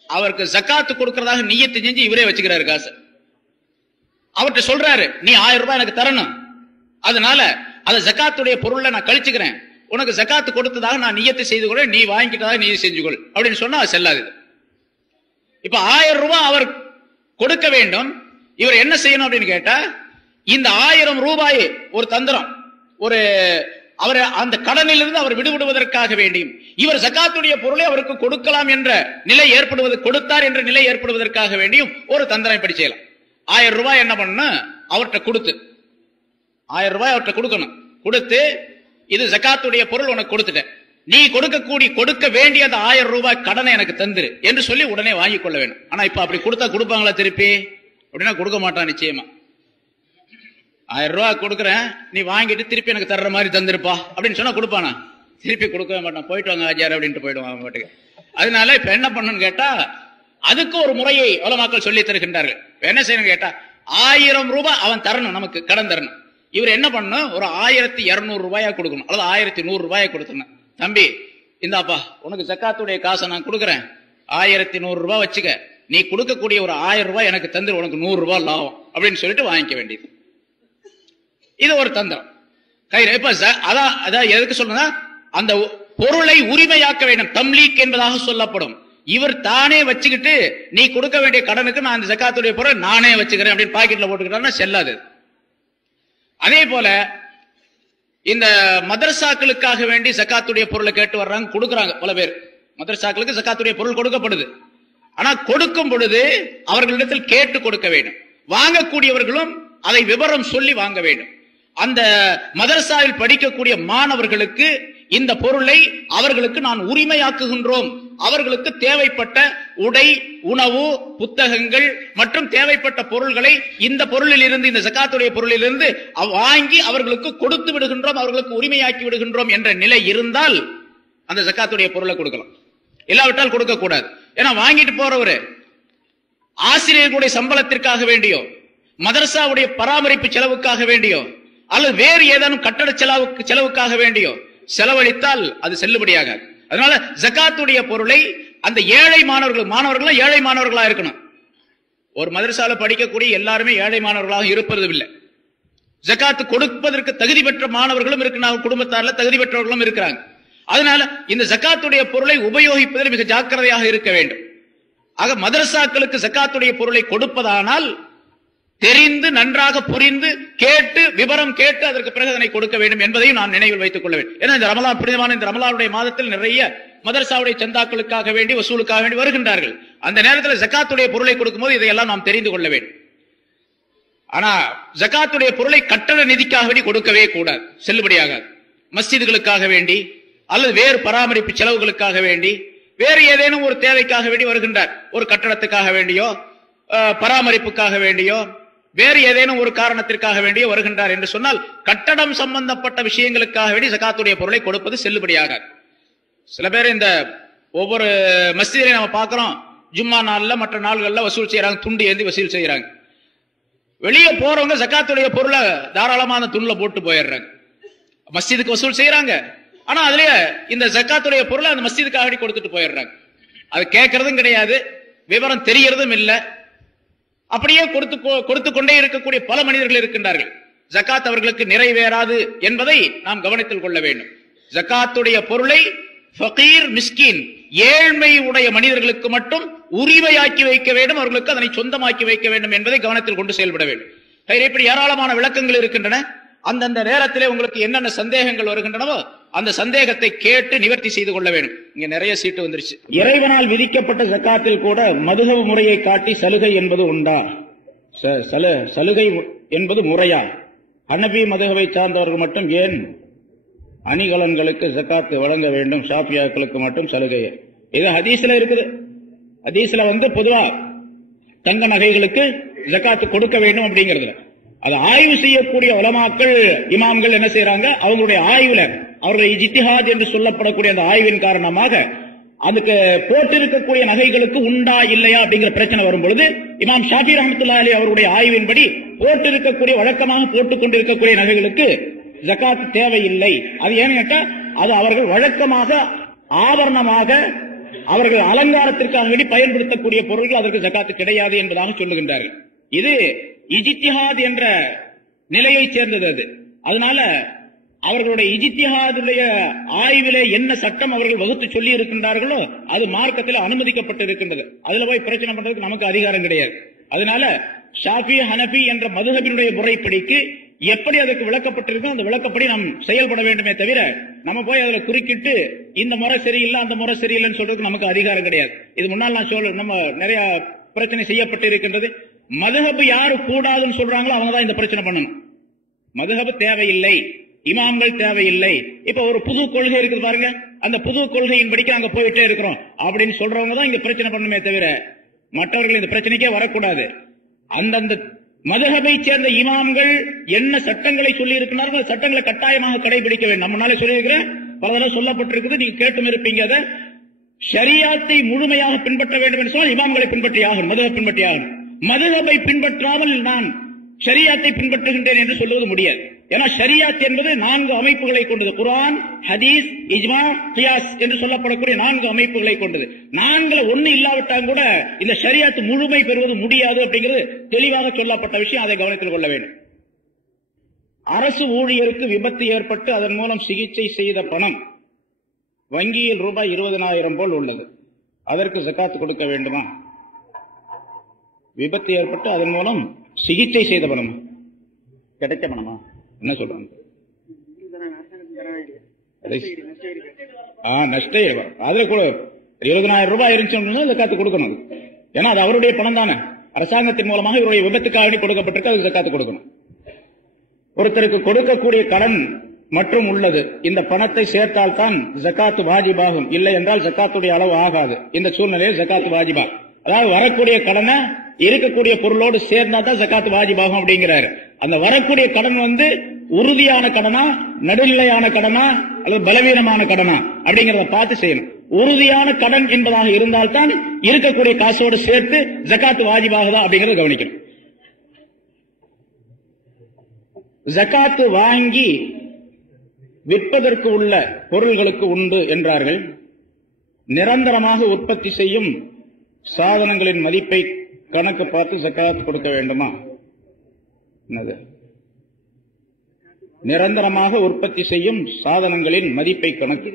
அவருக்கு ஜக்காத்து கொடுக்கிறதாக நியத்து செஞ்சு இவரே வச்சுக்கிறாரு காசு. அவர்கிட்ட சொல்றாரு, நீ 1000 ரூபாய் எனக்கு தரணும், அதனால அதை ஜக்காத்துடைய பொருளை நான் கழிச்சுக்கிறேன், உனக்கு ஜக்காத்து கொடுத்ததாக நான் நியத்து செய்து கொள்ள, நீ வாங்கிட்டதாக நீ செஞ்சுக்கொள் அப்படின்னு சொன்னா அது செல்லாது. இப்ப 1000 ரூபாய் அவர் கொடுக்க வேண்டும். இவர் என்ன செய்யணும் அப்படின்னு கேட்டா, இந்த 1000 ரூபாயை ஒரு தந்திரம், ஒரு அவர் அந்த கடனிலிருந்து அவர் விடுபடுவதற்காக வேண்டியும், இவர் ஜக்காத்துடைய பொருளை அவருக்கு கொடுக்கலாம் என்ற நிலை ஏற்படுவது, கொடுத்தார் என்ற நிலை ஏற்படுவதற்காக வேண்டியும் ஒரு தந்திரம் இப்படி செய்யலாம். 1000 ரூபாய் என்ன பண்ண, அவர்கிட்ட கொடுத்து 1000 ரூபாய் அவர்கிட்ட கொடுக்கணும். கொடுத்து, இது ஜக்காத்துடைய பொருள் உனக்கு கொடுத்துட்டேன், நீ கொடுக்க வேண்டிய அந்த 1000 ரூபாய் கடனை எனக்கு தந்துரு என்று சொல்லி உடனே வாங்கி கொள்ள வேண்டும். ஆனா இப்ப அப்படி கொடுத்தா கொடுப்பாங்களா திருப்பி? அப்படின்னா கொடுக்க மாட்டான் நிச்சயமா. 1000 ரூபாய் கொடுக்குறேன், நீ வாங்கிட்டு திருப்பி எனக்கு தர்ற மாதிரி தந்துருப்பா அப்படின்னு சொன்னா கொடுப்பானா? திருப்பி கொடுக்கவே மாட்டான். போயிட்டு வாங்க ஆஜியார் அப்படின்ட்டு போயிடுவாங்க பாட்டுக்கு. அதனால இப்ப என்ன பண்ணணும்னு கேட்டா, அதுக்கு ஒரு முறையை உலமாக்கள் சொல்லி தருகின்றார்கள். என்ன செய்யணும் கேட்டா, 1000 ரூபாய் அவன் தரணும், நமக்கு கடன் தரணும். இவர் என்ன பண்ணணும், ஒரு 1200 ரூபாயா கொடுக்கணும், அல்லது 1100 ரூபாயை கொடுத்துடணும். தம்பி இந்தாப்பா, உனக்கு ஜக்காத்துடைய காசை நான் கொடுக்குறேன், 1100 ரூபாய் வச்சுக்க, நீ கொடுக்கக்கூடிய ஒரு 1000 ரூபாய் எனக்கு தந்துரு, உனக்கு 100 ரூபாய் லாபம் அப்படின்னு சொல்லிட்டு வாங்கிக்க வேண்டியது. இது ஒரு தந்திரம். இப்ப அதான் எதுக்கு சொல்றா, அந்த பொருளை உரிமையாக்க வேண்டும், தம்லீக் என்பதாக சொல்லப்படும். இவர் தானே வச்சுக்கிட்டு, நீ கொடுக்க வேண்டிய கடனுக்கு நான் அந்த ஜக்காத்துடைய பொருள் நானே வச்சுக்கிறேன் அப்படின்னு பாக்கெட்ல போட்டுக்கிட்டா செல்லாது. அதே போல இந்த மதரசாக்களுக்காக வேண்டி ஜக்காத்துடைய பொருளை கேட்டு வர்றாங்க, கொடுக்குறாங்க பல பேர். மதரசாக்களுக்கு ஜக்காத்துடைய பொருள் கொடுக்கப்படுது. ஆனா கொடுக்கும் பொழுது அவர்களிடத்தில் கேட்டு கொடுக்க வேண்டும். வாங்கக்கூடியவர்களும் அதை விவரம் சொல்லி வாங்க வேண்டும். அந்த மதரசாவில் படிக்கக்கூடிய மாணவர்களுக்கு இந்த பொருளை அவர்களுக்கு நான் உரிமையாக்குகின்றோம், அவர்களுக்கு தேவைப்பட்ட உடை, உணவு, புத்தகங்கள் மற்றும் தேவைப்பட்ட பொருள்களை இந்த பொருளில் இருந்து, இந்த ஜக்காத்துடைய பொருளில் இருந்து வாங்கி அவர்களுக்கு கொடுத்து விடுகின்றோம், அவர்களுக்கு உரிமையாக்கி விடுகின்றோம் என்ற நிலை இருந்தால் அந்த ஜக்காத்துடைய பொருளை கொடுக்கலாம். இல்லாவிட்டால் கொடுக்க கூடாது. ஏன்னா வாங்கிட்டு போறவரு ஆசிரியர்களுடைய சம்பளத்திற்காக வேண்டியோ மதரசாவுடைய பராமரிப்பு செலவுக்காக வேண்டியோ அல்லது வேறு ஏதேனும் கட்டட செலவுக்காக வேண்டியோ செலவழித்தால் அது செல்லுபடியாகாது. அதனால ஜகாத்துடைய பொருளை அந்த ஏழை மாணவர்கள் ஏழை மாணவர்களா இருக்கணும். ஒரு மதரசால படிக்கக்கூடிய எல்லாருமே ஏழை மாணவர்களாக இருப்பது இல்லை. ஜகாத்து கொடுப்பதற்கு தகுதி பெற்ற மாணவர்களும் இருக்கிறாங்க, குடும்பத்தாரில் தகுதி பெற்றவர்களும் இருக்கிறாங்க. அதனால இந்த ஜகாத்துடைய பொருளை உபயோகிப்பதில் மிக ஜாக்கிரதையாக இருக்க வேண்டும். ஆக மதரசாக்களுக்கு ஜகாத்துடைய பொருளை கொடுப்பதானால் தெரிந்து நன்றாக புரிந்து கேட்டு விவரம் கேட்டு அதற்கு பிறகு அதனை கொடுக்க வேண்டும் என்பதையும் நாம் நினைவில் வைத்துக் கொள்ள வேண்டும். ஏன்னா இந்த ரமலான் புனிதமான இந்த ரமலானுடைய மாதத்தில் நிறைய மதரசாவுடைய சந்தாக்களுக்காக வேண்டி வசூலுக்காக வேண்டி வருகின்றார்கள். அந்த நேரத்தில் ஜகாத்துடைய பொருளை கொடுக்கும்போது இதையெல்லாம் நாம் தெரிந்து கொள்ள வேண்டும். ஆனா ஜகாத்துடைய பொருளை கட்டட நிதிக்காக வேண்டி கொடுக்கவே கூடாது, செல்லுபடியாகாது. மஸ்ஜிதுகளுக்காக வேண்டி அல்லது வேறு பராமரிப்பு செலவுகளுக்காக வேண்டி வேறு ஏதேனும் ஒரு தேவைக்காக வேண்டி வருகின்றார், ஒரு கட்டடத்துக்காக வேண்டியோ பராமரிப்புக்காக வேண்டியோ வேறு ஏதேனும் ஒரு காரணத்திற்காக வேண்டியோ வருகின்றார் என்று சொன்னால் கட்டடம் சம்பந்தப்பட்ட விஷயங்களுக்காக வேண்டி ஜகாத்துடைய பொருளை கொடுப்பது செல்லுபடியாகாது. சில பேர் இந்த ஒவ்வொரு மஸ்ஜிதிலையும் நம்ம பார்க்கிறோம், ஜும்மா நாள்ல மற்ற நாள்கள்ல வசூல் செய்யறாங்க, துண்டு ஏந்தி வசூல் செய்யறாங்க. வெளியே போறவங்க ஜகாத்துடைய பொருளை தாராளமா அந்த துண்டுல போட்டு போயிடுறாங்க, மஸ்ஜிதுக்கு வசூல் செய்யறாங்க. ஆனா அதுலயே இந்த ஜகாத்துடைய பொருளை அந்த மஸ்ஜிதுக்காக கொடுத்துட்டு போயிடுறாங்க. அது கேட்கறதும் கிடையாது, விவரம் தெரியறதும் இல்லை. அப்படியே கொடுத்து கொண்டே இருக்கக்கூடிய பல மனிதர்கள் இருக்கின்றார்கள். ஜகாத் அவர்களுக்கு நிறைவேறாது என்பதை நாம் கவனத்தில் கொள்ள வேண்டும். ஜகாத்துடைய பொருளை ஃபகீர் மிஸ்கின் ஏழ்மை உடைய மனிதர்களுக்கு மட்டும் உரிமையாக்கி வைக்க வேண்டும், அவர்களுக்கு அதனை சொந்தமாக்கி வைக்க வேண்டும் என்பதை கவனத்தில் கொண்டு செயல்பட வேண்டும். இப்படி ஏராளமான விளக்கங்கள் இருக்கின்றன. அந்தந்த நேரத்திலே உங்களுக்கு என்னென்ன சந்தேகங்கள் வருகின்றனவோ அந்த சந்தேகத்தை கேட்டு நிவர்த்தி செய்து கொள்ள வேண்டும். இங்க நிறைய சீட்டு வந்துருச்சு. இறைவனால் விதிக்கப்பட்ட ஜகாத்தில் கூட மதுஹப் முறையை காட்டி சலுகை என்பது உண்டா? சலுகை என்பது முறையா? ஹனபி மதுஹபை சார்ந்தவர்கள் மட்டும் ஏன் அணிகலன்களுக்கு ஜகாத் வழங்க வேண்டும், ஷாஃபியாக்களுக்கு மட்டும் சலுகை? இது ஹதீஸ்ல இருக்குது. ஹதீஸ்ல பொதுவா தங்க நகைகளுக்கு ஜகாத் கொடுக்க வேண்டும் அப்படிங்கிறது. அது ஆய்வு செய்யக்கூடிய உலமாக்கள் இமாம்கள் என்ன செய்யறாங்க, அவங்களுடைய ஆய்வுல அவருடைய இஜ்திஹாத் என்று சொல்லப்படக்கூடிய அந்த ஆய்வின் காரணமாக அதுக்கு போட்டிருக்கக்கூடிய நகைகளுக்கு உண்டா இல்லையா அப்படிங்கிற பிரச்சனை வரும் பொழுது இமாம் ஷாஃபி ரஹ்மத்துல்லாஹி அலைஹி அவருடைய ஆய்வின்படி போட்டிருக்கக்கூடிய வழக்கமாக போட்டுக் கொண்டிருக்கக்கூடிய நகைகளுக்கு ஜகாத் தேவையில்லை. அது ஏன்னு கேட்டா அது அவர்கள் வழக்கமாக ஆபரணமாக அவர்கள் அலங்காரத்திற்காக வேண்டி பயன்படுத்தக்கூடிய பொருட்கள் அதற்கு ஜகாத் கிடையாது என்பதாக சொல்லுகின்றார்கள். இது இஜ்திஹாத் என்ற நிலையை சேர்ந்தது. அது அதனால அவர்களுடைய இஜ்திஹாதுடைய ஆய்விலே என்ன சட்டம் அவர்கள் வகுத்து சொல்லி இருக்கின்றார்களோ அது மார்க்கத்தில் அனுமதிக்கப்பட்டு இருக்கின்றது. அதுல போய் பிரச்சனை பண்றதுக்கு நமக்கு அதிகாரம் கிடையாது. அதனால ஷாஃபி ஹனபி என்ற மதுஹபினுடைய முறைப்படிக்கு எப்படி அதுக்கு விளக்கப்பட்டிருக்கோ அந்த விளக்கப்படி நாம் செயல்பட வேண்டுமே தவிர நம்ம போய் அதுல குறுக்கிட்டு இந்த முறை சரியில்லை அந்த முறை சரியில்லைன்னு சொல்றதுக்கு நமக்கு அதிகாரம் கிடையாது. இது முன்னால் நான் நம்ம நிறைய பிரச்சனை செய்யப்பட்டு இருக்கின்றது. மதுஹப் யாரு கூடாதுன்னு சொல்றாங்களோ அவங்க தான் இந்த பிரச்சனை பண்ணணும். மதுஹப் தேவையில்லை, இமாம்கள் தேவையில்லை. இப்ப ஒரு புது கொள்கை இருக்குது பாருங்க, அந்த புது கொள்கையின் படிக்க அங்க போயிட்டே இருக்கிறோம் அப்படின்னு சொல்றவங்க தான் இங்க பிரச்சனை பண்ணுமே தவிர மற்றவர்கள் இந்த பிரச்சனைக்கே வரக்கூடாது. அந்தந்த மதுஹபை சேர்ந்த இமாம்கள் என்ன சட்டங்களை சொல்லி இருக்கிறார்கள் சட்டங்களை கட்டாயமாக கடைபிடிக்க வேண்டும். நம்ம முன்னாலே சொல்லியிருக்கிறேன், பல தடவை சொல்லப்பட்டிருக்குது, நீங்க கேட்டும் இருப்பீங்க. அதை ஷரியாத்தை முழுமையாக பின்பற்ற வேண்டும் என்று சொன்னால் இமாம்களை பின்பற்றி ஆகணும், மதுஹப் பின்பற்றி ஆகணும். மதுஹபை பின்பற்றாமல் நான் ஷரியாத்தை பின்பற்றுகின்றேன் என்று சொல்வது முடியாது. ஏன்னா ஷரியாத் என்பது 4 அமைப்புகளை கொண்டது. குர்ஆன், ஹதீஸ், இஜ்மா, கியாஸ் என்று சொல்லப்படக்கூடிய 4 அமைப்புகளை கொண்டது. 4ல ஒன்னு இல்லாவிட்டால் கூட இந்த ஷரியாத் முழுமை பெறுவது முடியாது அப்படிங்கிறது தெளிவாக சொல்லப்பட்ட விஷயம். அதை கவனத்தில் கொள்ள வேண்டும். அரசு ஊழியருக்கு விபத்து ஏற்பட்டு அதன் மூலம் சிகிச்சை செய்த பணம் வங்கியில் ரூபாய் 20,000 போல் உள்ளது, அதற்கு ஜகாத் கொடுக்க வேண்டுமா? விபத்து ஏற்பட்டு அதன் மூலம் சிகிச்சை செய்த பணம் கிடைச்ச பணமா? என்ன சொல்றாங்க? நஷ்டம். அதுல கூட 20,000 ரூபாய் இருந்துச்சு ஜகாத்து கொடுக்கணும். ஏன்னா அது அவருடைய பணம் தானே, அரசாங்கத்தின் மூலமாக இவருடைய விபத்துக்காக கொடுக்கப்பட்டிருக்கு, அதுக்கு ஜகாத்து கொடுக்கணும். ஒருத்தருக்கு கொடுக்கக்கூடிய கடன் மற்றும் உள்ளது, இந்த பணத்தை சேர்த்தால் தான் ஜகாத்து வாஜிபாகும், இல்லை என்றால் ஜகாத்துடைய அளவு ஆகாது. இந்த சூழ்நிலையில் ஜகாத்து வாஜிபா, அதாவது வரக்கூடிய கடனை இருக்கக்கூடிய பொருளோடு சேர்ந்தா தான் ஜகாத்து வாஜிபாகும் அப்படிங்கிறாரு. அந்த வரக்கூடிய கடன் உறுதியான கடனா, நடுநிலையான கடனா அல்லது பலவீனமான கடனா அப்படிங்கறத பார்த்து செய்யணும். உறுதியான கடன் என்பதாக இருந்தால்தான் இருக்கக்கூடிய காசோடு சேர்த்து ஜகாத்து வாஜிபாகுதா அப்படிங்கறத கவனிக்கணும். ஜகாத்து வாங்கி விற்பதற்கு உள்ள பொருள்களுக்கு உண்டு என்றார்கள். நிரந்தரமாக உற்பத்தி செய்யும் சாதனங்களின் மதிப்பை கணக்கு பார்த்து ஜகாத் கொடுக்க வேண்டுமா? என்னது? நிரந்தரமாக உற்பத்தி செய்யும் சாதனங்களின் மதிப்பை கணக்கு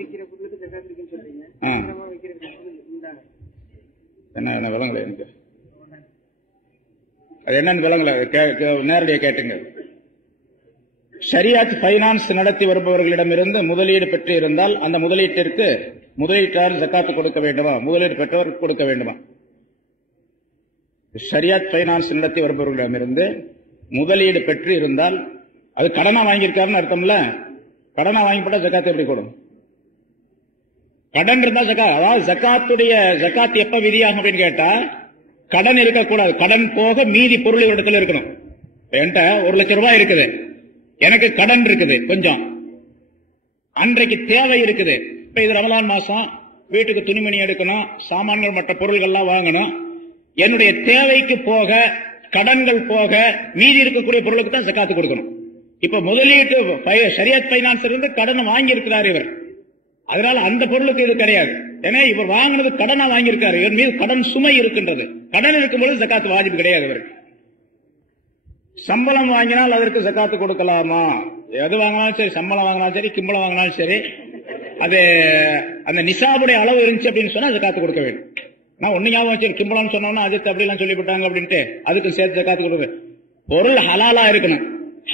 என்ன விளங்கல எனக்கு, அது என்னன்னு விளங்கல, நேரடியாக கேட்டுங்க. ஷரியாத் பைனான்ஸ் நடத்தி வருபவர்களிடமிருந்து முதலீடு பெற்று இருந்தால் அந்த முதலீட்டிற்கு முதலீட்டாளர் ஜகாத்து கொடுக்க வேண்டுமா, முதலீடு பெற்றவர் கொடுக்க வேண்டுமா? ஷரியாத் பைனான்ஸ் நடத்தி வருபவர்களிடமிருந்து முதலீடு பெற்று இருந்தால், அது கடனா வாங்கியிருக்காருன்னு அர்த்தம்ல. கடனா வாங்கி போட்டா ஜகாத்து எப்படி கொடுக்கும்? கடன் இருந்தா ஜகாத், அதாவது ஜகாத்துடைய ஜகாத் எப்ப விதியாகும் அப்படின்னு கேட்டா, கடன் இருக்கக்கூடாது. கடன் போக மீதி பொருள் இடத்துல இருக்கணும். என்கிட்ட 1 லட்சம் ரூபாய் இருக்குது, எனக்கு கடன் இருக்குது கொஞ்சம், அன்றைக்கு தேவை இருக்குது. இப்ப இது ரமலான் மாசம், வீட்டுக்கு துணிமணி எடுக்கணும், சாமான்கள் மற்ற பொருள்கள்லாம் வாங்கணும். என்னுடைய தேவைக்கு போக கடன்கள் போக மீதி இருக்கக்கூடிய பொருளுக்கு தான் ஜகாத்து கொடுக்கணும். இப்ப முதலீட்டு ஷரியத் பைனான்ஸ் இருந்து கடன் வாங்கி இருக்கிறார் இவர், அதனால அந்த பொருளுக்கு இது கிடையாது. ஏன்னா இவர் வாங்கினது கடனா வாங்கியிருக்காரு, இவர் மீது கடன் சுமை இருக்கின்றது. கடன் இருக்கும்போது ஜகாத்து வாஜிப் கிடையாது இவருக்கு. சம்பளம் வாங்கினால் அதற்கு ஜகாத்து கொடுக்கலாமா? எது வாங்கினாலும் சரி, சம்பளம் வாங்கினாலும் சரி, கிம்பளம் வாங்கினாலும் சரி, அது அந்த நிசாபுடைய அளவு இருந்துச்சு அப்படின்னு சொன்னா ஜகாத்து கொடுக்க வேண்டும். நான் ஒண்ணு ஞாபகம் வச்சு, கிம்பளம் சொன்னோம்னா அதுக்கு அப்படிலாம் சொல்லிவிட்டாங்க அப்படின்ட்டு அதுக்கு சேர்த்து ஜகாத்து கொடுக்க. பொருள் ஹலாலா இருக்கணும்.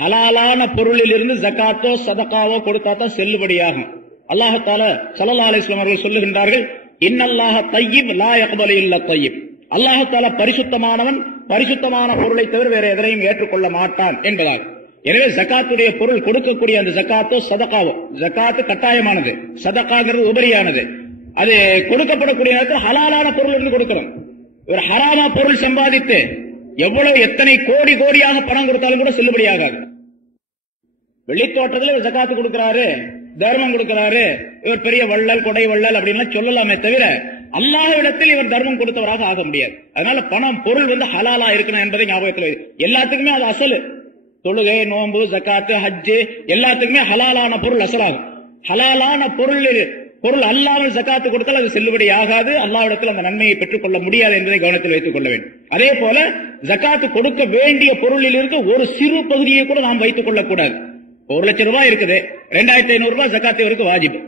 ஹலாலான பொருளில் இருந்து ஜகாத்தோ சதகாவோ கொடுத்தா தான் செல்லுபடியாகும். அல்லாஹ் தஆலா ஸல்லல்லாஹு அலைஹி வஸல்லம் அவர்கள் சொல்லுகின்றார்கள், இன்னல்லாஹ தய்யிப் லா யக்பலு இல்லா தய்யிப். அல்லாஹ் தஆலா பரிசுத்தமானவன், பரிசுத்தமான பொருளை தவிர வேற எதனையும் ஏற்றுக்கொள்ள மாட்டான் என்பதாக. எனவே ஜகாத்துடைய பொருள் கொடுக்கக்கூடிய அந்த ஜகாத்தோ சதகாவோ, ஜகாத்து கட்டாயமானது, சதகாங்கிறது உபரியானது. அது கொடுக்கப்படக்கூடிய நேரத்தில் ஹலாலான பொருள் இருந்து கொடுக்கணும். ஒரு ஹராமா பொருள் சம்பாதித்து எவ்வளவு எத்தனை கோடி கோடியாக பணம் கொடுத்தாலும் கூட செல்லுபடியாகாது. வெளித்தோட்டத்தில் ஜகாத்து கொடுக்கிறாரு, தர்மம் கொடுக்கிறாரு, இவர் பெரிய வள்ளல் கொடை வள்ளல் அப்படின்னு சொல்லலாமே தவிர அல்லாஹ்விடத்தில் இவர் தர்மம் கொடுத்தவராக ஆக முடியாது. அதனால பணம் பொருள் ஹலாலா இருக்கணும் என்பதை ஞாபகத்தில். எல்லாத்துக்குமே அது அசலு. தொழுகை, நோன்பு, ஜகாத்து, ஹஜ்ஜு எல்லாத்துக்குமே ஹலாலான பொருள் அசலாகும். ஹலாலான பொருள் அல்லாமல் ஜகாத்து கொடுத்தால் அது செல்லுபடி ஆகாது, அல்லாஹ்விடத்தில் அந்த நன்மையை பெற்றுக் கொள்ள முடியாது என்பதை கவனத்தில் வைத்துக் கொள்ள வேண்டும். அதே போல ஜகாத்து கொடுக்க வேண்டிய பொருளில் இருந்து ஒரு சிறு பகுதியை கூட நாம் வைத்துக் கொள்ளக்கூடாது. 1 லட்சம் ரூபாய் இருக்குது, 2500 ரூபாய் ஜகாத்து இவருக்கு வாஜிப்.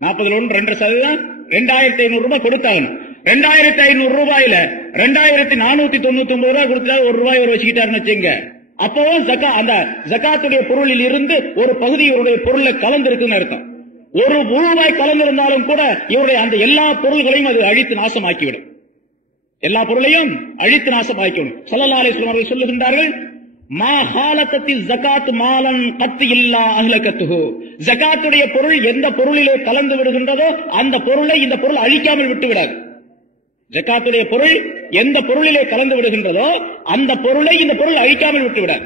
40 2.5% 2500 ரூபாய் கொடுத்தாங்க. 2500 ரூபாயில 2499 ரூபாய் கொடுத்தா 1 ரூபாய் ஒரு வச்சுக்கிட்டாருன்னு வச்சுங்க. அப்பவும் அந்த ஜகாத்துடைய பொருளில் இருந்து ஒரு பகுதி இவருடைய பொருளை கலந்து இருக்குன்னு அர்த்தம். 1 ரூபாய் கலந்திருந்தாலும் கூட இவருடைய அந்த எல்லா பொருள்களையும் அது அழித்து நாசமாக்கிவிடும். எல்லா பொருளையும் அழித்து நாசமாக்கிவிடும். ஸல்லல்லாஹு அலைஹி வஸல்லம் அவர்கள் சொல்லுகின்றார்கள், மா ஹாலத்தில் ஜகாத் மாலன் கத்து இல்லா அஹ்லகத்துஹு. ஜகாத்துடைய பொருள் எந்த பொருளிலே கலந்து விடுகின்றதோ அந்த பொருளை இந்த பொருள் அழிக்காமல் விட்டு விடாது. ஜகாத்துடைய பொருள் எந்த பொருளிலே கலந்து விடுகின்றதோ அந்த பொருளை இந்த பொருள் அழிக்காமல் விட்டு விடாது.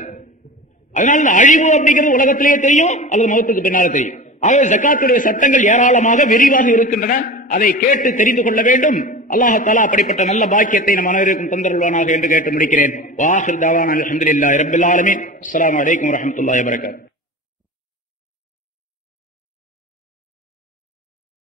அதனால இந்த அழிவு அப்படிங்கிறது உலகத்திலேயே தெரியும், அல்லது மௌத்துக்கு பின்னால தெரியும். ஆகவே ஜகாத்துடைய சட்டங்கள் ஏராளமாக விரிவாக இருக்கின்றன. அதை கேட்டு தெரிந்து கொள்ள வேண்டும். அல்லாஹ் தஆலா அப்படிப்பட்ட நல்ல பாக்கியத்தை நம் அனைவருக்கும் தந்தருள்வானாக என்று கேட்டு முடிக்கிறேன். வாஹிர் தவானா அல்ஹம்துலில்லாஹி ரப்பில் ஆலமீன். அஸ்ஸலாமு அலைக்கும் வரஹ்மத்துல்லாஹி வபரகாத்துஹு.